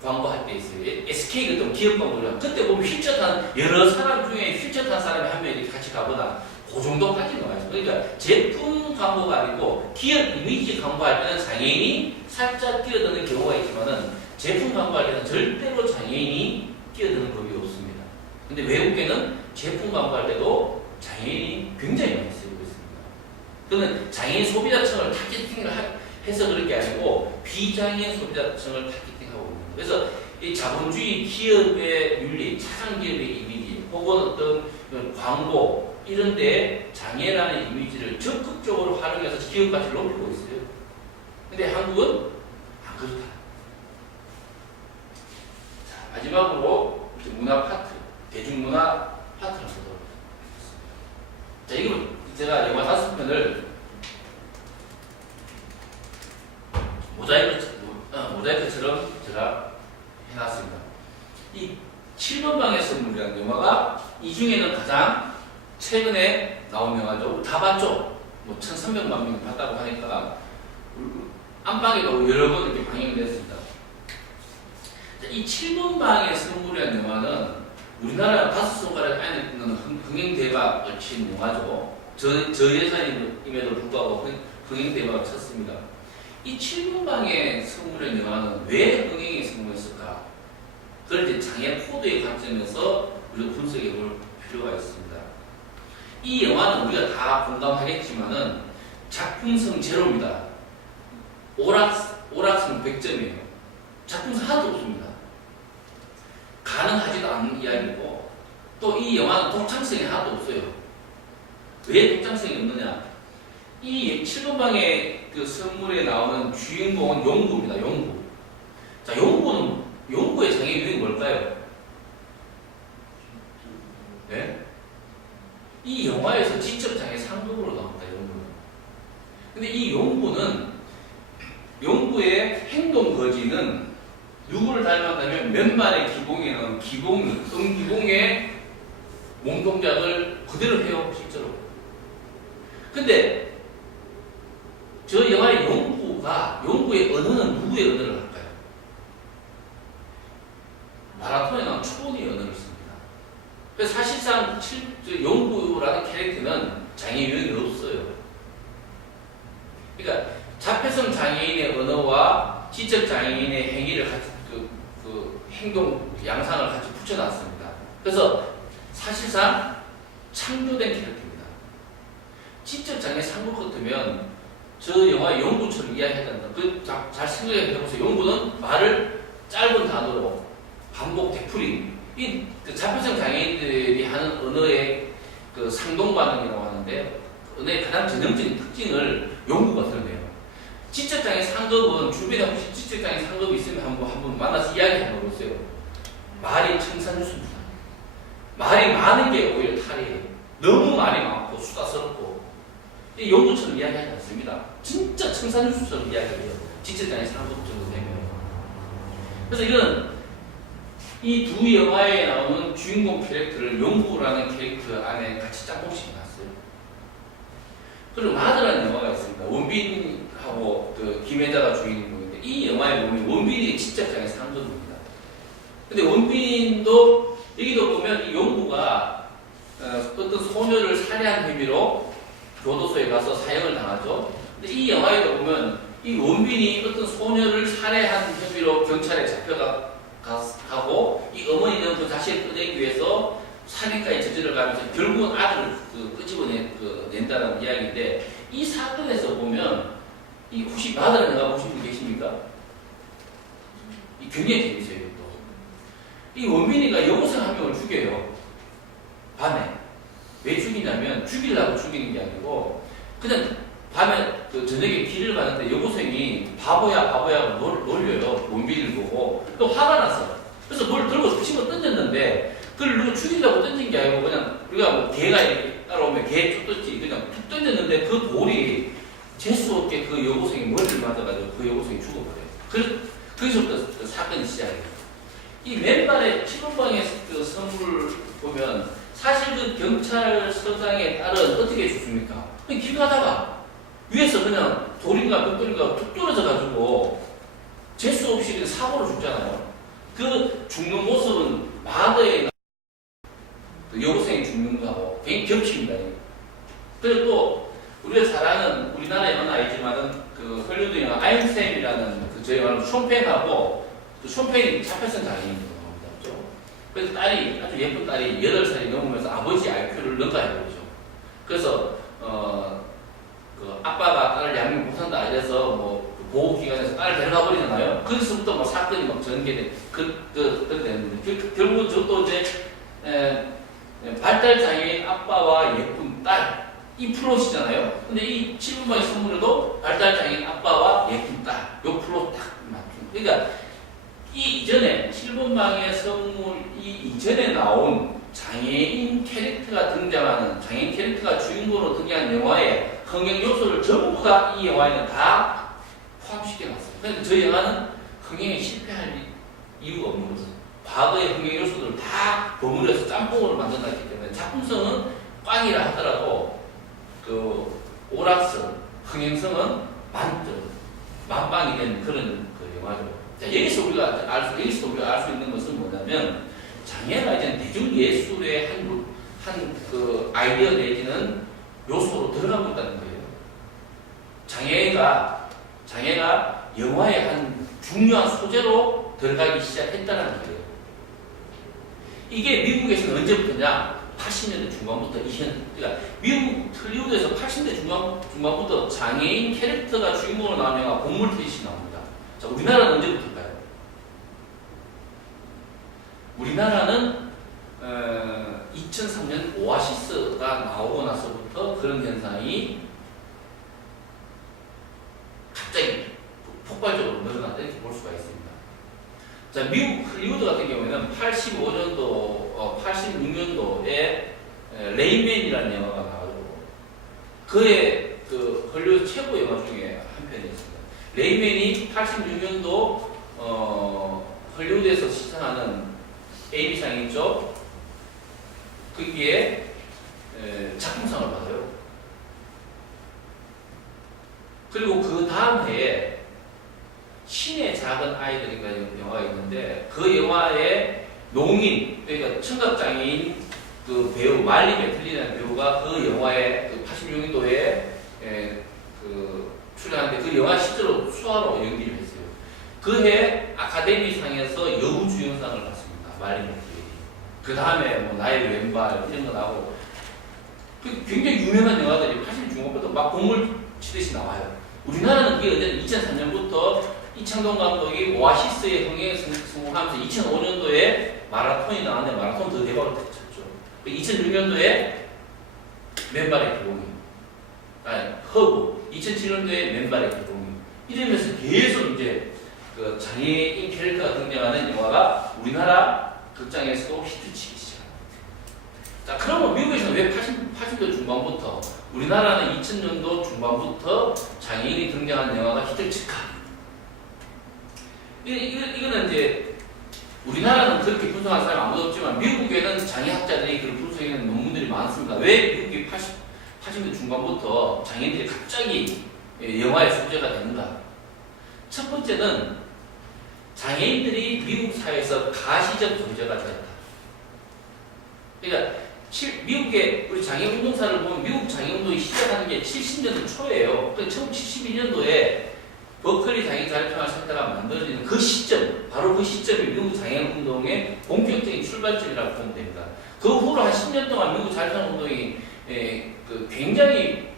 광고할 때 있어요. SK 같은 기업 광고를 그때 보면 휠체어 탄 여러 사람 중에 휠체어 탄 사람이 한 명이 같이 가거나 그 정도까지 나와 있어요. 그러니까 제품 광고가 아니고 기업 이미지 광고할 때는 장애인이 살짝 끼어드는 경우가 있지만은 제품 광고할 때는 절대로 장애인이 끼어드는 법이 없습니다. 근데 외국에는 제품 광고할 때도 장애인이 굉장히 많이 쓰이고 있습니다. 그는 장애인 소비자층을 타겟팅을 해서 그런 게 아니고 비장애인 소비자층을 타겟팅하고 있는 거예요. 그래서 이 자본주의 기업의 윤리, 차장 기업의 이미지, 혹은 어떤 광고 이런 데 장애라는 이미지를 적극적으로 활용해서 기업 가치를 높이고 있어요. 근데 한국은 안 그렇다. 자, 마지막으로 문화 파트, 대중문화 파트를 보도록 하겠습니다. 자, 이거 제가 영화 5편을 모자이크처럼 제가 해놨습니다. 이 7번 방의 선물이라는 영화가 이 중에는 가장 최근에 나온 영화죠. 다 봤죠? 뭐 1,300만 명이 봤다고 하니까 안방에도 여러 번 이렇게 방영이 됐습니다. 이 7번 방의 선물이라는 영화는 우리나라 5손가락 안에 있는 흥행대박을 친 영화죠. 저예산임에도 불구하고 흥행 대박을 쳤습니다. 이 7분방의 성물의 영화는 왜 흥행에 성공했을까? 그걸 이제 장애 코드의 관점에서 우리가 분석해 볼 필요가 있습니다. 이 영화는 우리가 다 공감하겠지만은 작품성 제로입니다. 오락성 100점이에요. 작품성 하나도 없습니다. 가능하지도 않은 이야기고 또 이 영화는 독창성이 하나도 없어요. 왜 독창성이 없느냐? 이 7번방의 그 선물에 나오는 주인공은 용구입니다. 용구. 자, 용구의 장애 유형이 뭘까요? 네? 이 영화에서 지적 장애 상급으로 나옵니다. 용구는. 근데 이 용구의 행동 거지는 누구를 닮았냐면 몇만의 기봉에는 음기봉의 몸 동작을 그대로 해요, 실제로. 근데 저 영화의 용구의 언어는 누구의 언어를 할까요? 마라톤에 나온 초본의 언어를 씁니다. 그래서 사실상 용구라는 캐릭터는 장애 유형이 없어요. 그러니까 자폐성 장애인의 언어와 지적 장애인의 행위를 같이 그 행동 양상을 같이 붙여놨습니다. 그래서 사실상 창조된 캐릭터입니다. 지적 장애 상급 같으면 저 영화 용구처럼 이야기해야 된다. 잘 생각해 보세요. 용구는 말을 짧은 단어로 반복 되풀이. 그 자폐성 장애인들이 하는 언어의 그 상동 반응이라고 하는데 언어의 가장 전형적인 특징을 용구가 드러내요. 지적 장애 상급은 주변에 혹시 지적 장애 상급이 있으면 한번 만나서 이야기 한번 해보세요. 말이 청산유수입니다. 말이 많은 게 오히려 탈이에요. 너무 말이 많고 수다스럽고 이 용구처럼 이야기하지 않습니다. 진짜 청산유수처럼 이야기해요. 지적 장애 상급 정도 되면. 그래서 이건 이 두 영화에 나오는 주인공 캐릭터를 용구라는 캐릭터 안에 같이 짝꿍씩 놨어요. 그리고 마더라는 영화가 있습니다. 원빈하고 그 김혜자가 주인공인데 이 영화에 보면 원빈이 지적 장애 상급입니다. 근데 원빈도 여기도 보면 이 용구가 어떤 소녀를 살해한 혐의로 교도소에 가서 사형을 당하죠. 근데 이 영화에도 보면 이 원빈이 어떤 소녀를 살해한 혐의로 경찰에 잡혀가고 이 어머니는 그 자신을 꺼내기 위해서 살인까지 저질러가면서 결국은 아들을 낸다는 이야기인데 이 사건에서 보면 이 혹시 마더라는 영화 보신 분 계십니까? 이 굉장히 재밌어요. 이 원빈이가 여고생 한 명을 죽여요. 밤에. 왜 죽이냐면 죽이려고 죽이는 게 아니고 그냥 밤에 저녁에 길을 가는데 여고생이 바보야 놀려요. 원빈이를 보고 또 화가 났어. 그래서 뭘 들고 치고 던졌는데 그걸 누구 죽이려고 던진 게 아니고 그냥 우리가 뭐 개가 이렇게 따라오면 개 쫓듯이 그냥 툭 던졌는데 그 돌이 재수 없게 그 여고생이 머리를 맞아가지고 그 여고생이 죽어버려요. 거기서부터 사건이 시작해요. 이 맨발의 7번방의 그 선물을 보면 사실 그 경찰서장의 딸은 어떻게 죽습니까? 그냥 길 가다가 위에서 그냥 돌인가 벽돌인가 툭 떨어져가지고 재수 없이 그냥 사고로 죽잖아요. 그 죽는 모습은 마더의 여고생이 죽는 거하고 굉장히 겹칩니다. 그리고 또 우리가 잘 아는 우리나라의 영화는 아니지만은 그 헐리우드 영화 아임샘이라는 그 저희 말로 숀펜하고 그 숀펜이 자폐성 장애인이라고 합니다. 그래서 딸이 아주 예쁜 딸이 8살이 넘으면서 아버지 IQ를 능가해버리죠. 그래서 그 아빠가 딸을 양육 못한다 이래서 뭐 보호기관에서 딸을 데려가 버리잖아요. 거기서부터 뭐 사건이 막 전개돼 되는데 결국은 저도 이제 발달 장애인 아빠와 예쁜 딸 이 플롯이잖아요. 근데 이 7분방의 선물에도 발달 장애인 아빠와 예쁜 딸 요 플롯 딱 맞죠. 그러니까 이 이전에 7분방의 선물 이 이전에 나온 장애인 캐릭터가 등장하는 장애인 캐릭터가 주인공으로 등장한 영화의 흥행 요소를 전부 다 이 영화에는 다 포함시켜놨어요. 그런데 저 영화는 흥행에 실패할 이유가 없는 거죠. 과거의 흥행 요소들을 다 버무려서 짬뽕으로 만들어놨기 때문에 작품성은 꽝이라 하더라도 그 오락성, 흥행성은 만빵이 된 그런 그 영화죠. 자, 여기서 우리가 알 수 있는 것은 뭐냐면 장애가 이제 대중 예술의 한 그 아이디어 내지는 요소로 들어가고 있다는 거예요. 장애가 영화의 한 중요한 소재로 들어가기 시작했다는 거예요. 이게 미국에서는 언제부터냐? 80년대 중반부터 그러니까 미국 헐리우드에서 80년대 중반부터 장애인 캐릭터가 주인공으로 나오는 영화 본물 트윗이 나옵니다. 자, 우리나라는 언제부터일까요? 우리나라는 2003년 오아시스가 나오고 나서부터 그런 현상이 갑자기 폭발적으로 늘어났다 이렇게 볼 수가 있습니다. 자, 미국 헐리우드 같은 경우에는 85년도, 86년도에 레인맨이라는 영화가 나와가지고 그의 그 헐리우드 최고 영화 중에 한 편이었습니다. 레인맨이 86년도 헐리우드에서 시상하는 에이미상 있죠? 거기에 작품상을 받아요. 그리고 그 다음 해에 신의 작은 아이들인가 영화가 있는데 그 영화의 농인 그러니까 청각장애인 그 배우 말리 매틀리라는 배우가 그 영화에 그 86년도에 그 출연하는데 그 영화 실제로 수화로 연기를 했어요. 그해 아카데미상에서 여우주연상을 받습니다. 말리 매틀리. 그 다음에 뭐 나의 왼발 이런 거 나오고 굉장히 유명한 영화들이 80년 중반부터 막 공을 치듯이 나와요. 우리나라는 그게 언제 2003년부터 이창동 감독이 오아시스의 흥에 성공하면서 2005년도에 마라톤이 나왔는데 마라톤 더 대박을 쳤죠. 2006년도에 맨발의 기봉이, 허브, 2007년도에 맨발의 기봉이 이러면서 계속 이제 그 장애인 캐릭터가 등장하는 영화가 우리나라 극장에서도 히트치기 시작합니다. 자, 그러면 미국에서는 왜 80년 중반부터 우리나라는 2000년도 중반부터 장애인이 등장하는 영화가 히트를 칠까? 이거는 이제 우리나라는 그렇게 분석하는 사람이 아무도 없지만 미국에는 장애학자들이 그런 분석하는 논문들이 많습니다. 왜 미국이 80년 중반부터 장애인들이 갑자기 영화의 소재가 된다? 첫 번째는 장애인들이 미국 사회에서 가시적 존재가 되었다. 그러니까 미국의 우리 장애운동사를 보면 미국 장애운동이 시작하는 게 70년대 초예요. 1972년도에 버클리 장애자립생활센터가 만들어지는 그 시점, 바로 그 시점이 미국 장애운동의 본격적인 출발점이라고 보면 됩니다. 그 후로 한 10년 동안 미국 자립생활운동이 굉장히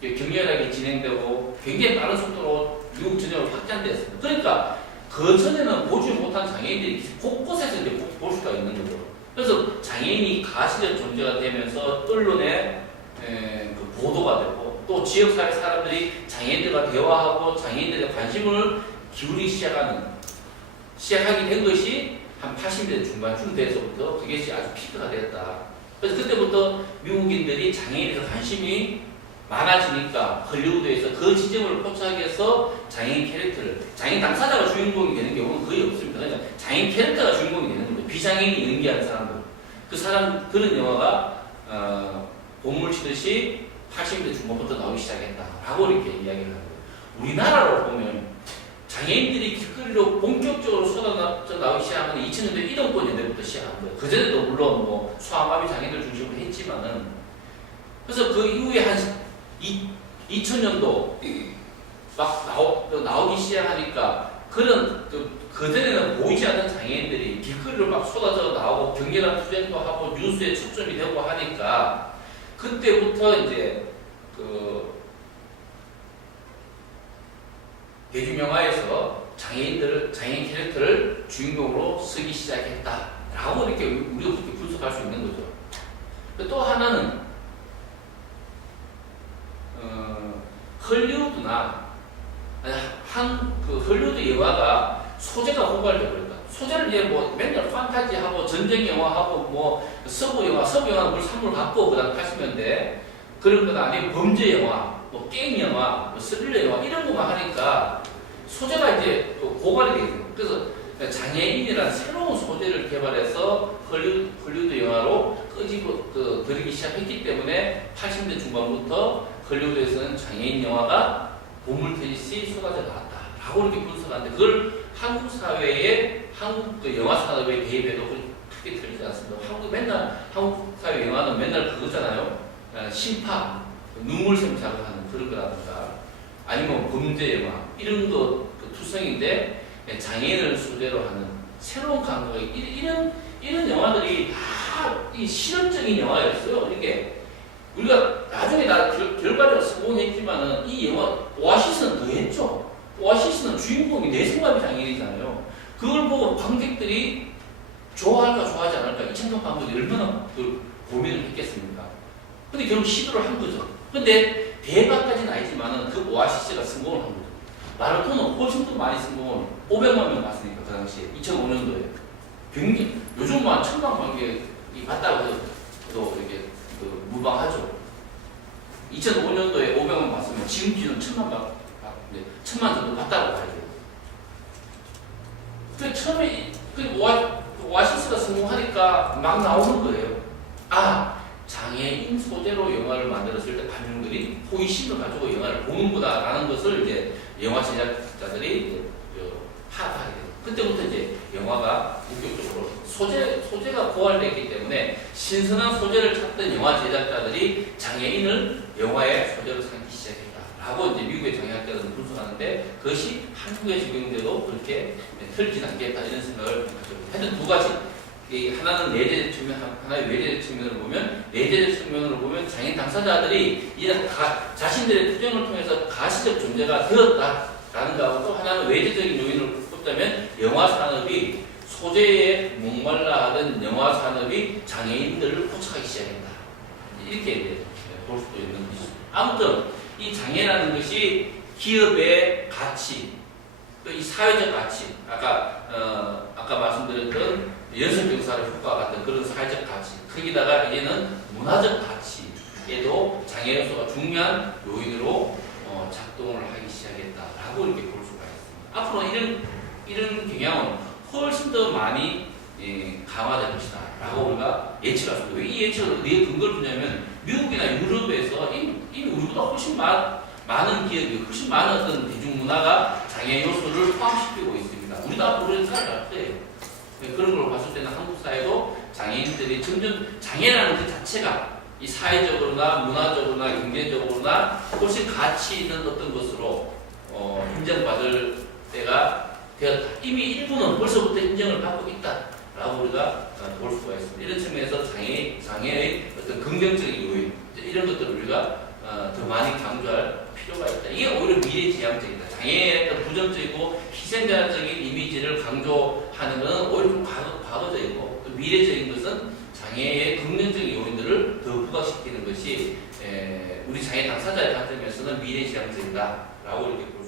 격렬하게 진행되고 굉장히 빠른 속도로 미국 전역으로 확장되었습니다. 그러니까 그 전에는 보지 못한 장애인들이 곳곳에서 이제 볼 수가 있는 거죠. 그래서 장애인이 가시적 존재가 되면서 언론에 그 보도가 되고 또 지역사회 사람들이 장애인들과 대화하고 장애인들의 관심을 기울이기 시작하게 된 것이 한 80년대 중반쯤 돼서부터 그게 아주 피크가 되었다. 그래서 그때부터 미국인들이 장애인에 대해서 관심이 많아지니까 헐리우드에서 그 지점을 포착하기 위해서 장애인 캐릭터를, 장애인 당사자가 주인공이 되는 경우는 거의 없습니다. 그러니까 장애인 캐릭터가 주인공이 되는 거죠. 비장애인이 연기하는 사람들. 그런 영화가 본물 치듯이 80년대 중반부터 나오기 시작했다라고 이렇게 이야기를 하는 거예요. 우리나라로 보면 장애인들이 길거리로 본격적으로 쏟아져 나오기 시작한 건 2000년대 이동권 연대부터 시작한 거예요. 그전에도 물론 뭐 수아마비 장애인들 중심으로 했지만은 그래서 그 이후에 한 2000년도 막 나오기 시작하니까 그런 그전에는 보이지 않는 장애인들이 길거리로 막 쏟아져 나오고 격렬한 투쟁도 하고 뉴스에 초점이 되고 하니까 그때부터 이제 그 대중영화에서 장애인 캐릭터를 주인공으로 쓰기 시작했다라고 이렇게 우리가 그렇게 분석할 수 있는 거죠. 또 하나는 헐리우드나 헐리우드 영화가 소재가 고갈돼 버렸다. 소재를 이제 뭐 맨날 판타지하고 전쟁 영화하고 뭐 서부 영화는 물산물 갖고 그다음 80년대 그런 건 아니고 범죄 영화, 뭐 게임 영화, 뭐 스릴러 영화 이런 거만 하니까 소재가 이제 고갈이 되거든요. 그래서 장애인이라는 새로운 소재를 개발해서 헐리우드 영화로 끄집어 들이기 시작했기 때문에 80년대 중반부터 헐리우드에서는 장애인 영화가 보물트윗이 쏟아져 나왔다라고 이렇게 분석하는데 그걸 한국 사회의 한국 영화 산업의 대입에도 크게 틀리지 않습니다. 한국 사회 영화는 맨날 그거잖아요. 심파, 눈물샘 자극하는 그런 거라든가 아니면 범죄 영화 이런 거 그 투성인데 장애인을 소재로 하는 새로운 감각이 이런 영화들이 다 이 실험적인 영화였어요. 이게 우리가 나중에 결과적으로 성공했지만은 이 영화 오아시스는 더 했죠. 오아시스는 주인공이 뇌성마비 장애인이잖아요. 그걸 보고 관객들이 좋아할까 좋아하지 않을까 이 청년 감독이 얼마나 그 고민을 했겠습니까? 근데 결국 시도를 한 거죠. 근데 대박까지는 아니지만은 그 오아시스가 성공을 한 거죠. 마라톤은 훨씬 더 많이 성공을 500만 명 봤으니까 그 당시에 2005년도에 굉장히 요즘 뭐 한 1000만 관객이 봤다고 해도 이렇게 그 무방하죠. 2005년도에 500만 봤으면 지금쯤은 1000만 정도 봤다고 봐야 돼요. 그 처음에 오아시스가 성공하니까 막 나오는 거예요. 아, 장애인 소재로 영화를 만들었을 때 관중들이 호기심을 가지고 영화를 보는구나라는 것을 이제 영화 제작자들이 이제 파악하게 돼요. 그때부터 이제 영화가 본격적으로 소재가 고갈됐기 때문에 신선한 소재를 찾던 영화 제작자들이 장애인을 영화의 소재로 삼기 시작했다라고 이제 미국의 장애학자들은 분석하는데 그것이 한국에 적용돼도 그렇게 틀리진 않겠다 이런 생각을 가지고 하여튼 두 가지. 하나는 내재적 측면, 하나의 외재적 측면으로 보면, 내재적 측면으로 보면 장애인 당사자들이 이제 자신들의 투쟁을 통해서 가시적 존재가 되었다라는 거하고 또 하나는 외재적인 요인을 꼽자면 영화 산업이 소재에 목말라 하던 영화 산업이 장애인들을 포착하기 시작했다. 이렇게 이제 볼 수도 있는 것이죠. 아무튼 이 장애라는 것이 기업의 가치, 또 이 사회적 가치, 아까 말씀드렸던 연쇄병사의 효과 같은 그런 사회적 가치, 거기다가 이제는 문화적 가치에도 장애 요소가 중요한 요인으로 작동을 하기 시작했다라고 이렇게 볼 수가 있습니다. 앞으로 이런 경향은 훨씬 더 많이 강화될 것이다라고 우리가 예측할 수 있습니다. 이 예측을 어디에 근거를 두냐면 미국이나 유럽에서 이미 우리보다 훨씬 많은 기업이 훨씬 많은 어떤 대중문화가 장애 요소를 포함시키고 있습니다. 우리도 앞으로 그런 생각을 할 거예요. 그런 걸 봤을 때는 한국 사회도 장애인들이 점점 장애라는 그 자체가 이 사회적으로나 문화적으로나 경제적으로나 훨씬 가치 있는 어떤 것으로 인정받을 때가 되었다. 이미 일부는 벌써부터 인정을 받고 있다라고 우리가 볼 수가 있습니다. 이런 측면에서 장애의 어떤 긍정적인 요인 이런 것들을 우리가 더 많이 강조할 필요가 있다. 이게 오히려 미래지향적이다. 장애의 어떤 부정적이고 희생자적인 이미지를 강조하는 것은 오히려 좀 과거적이고 또 미래적인 것은 장애의 긍정적인 요인들을 더 부각시키는 것이 우리 장애 당사자의 관점에서는 미래지향적이다라고 이렇게 볼 수 있습니다.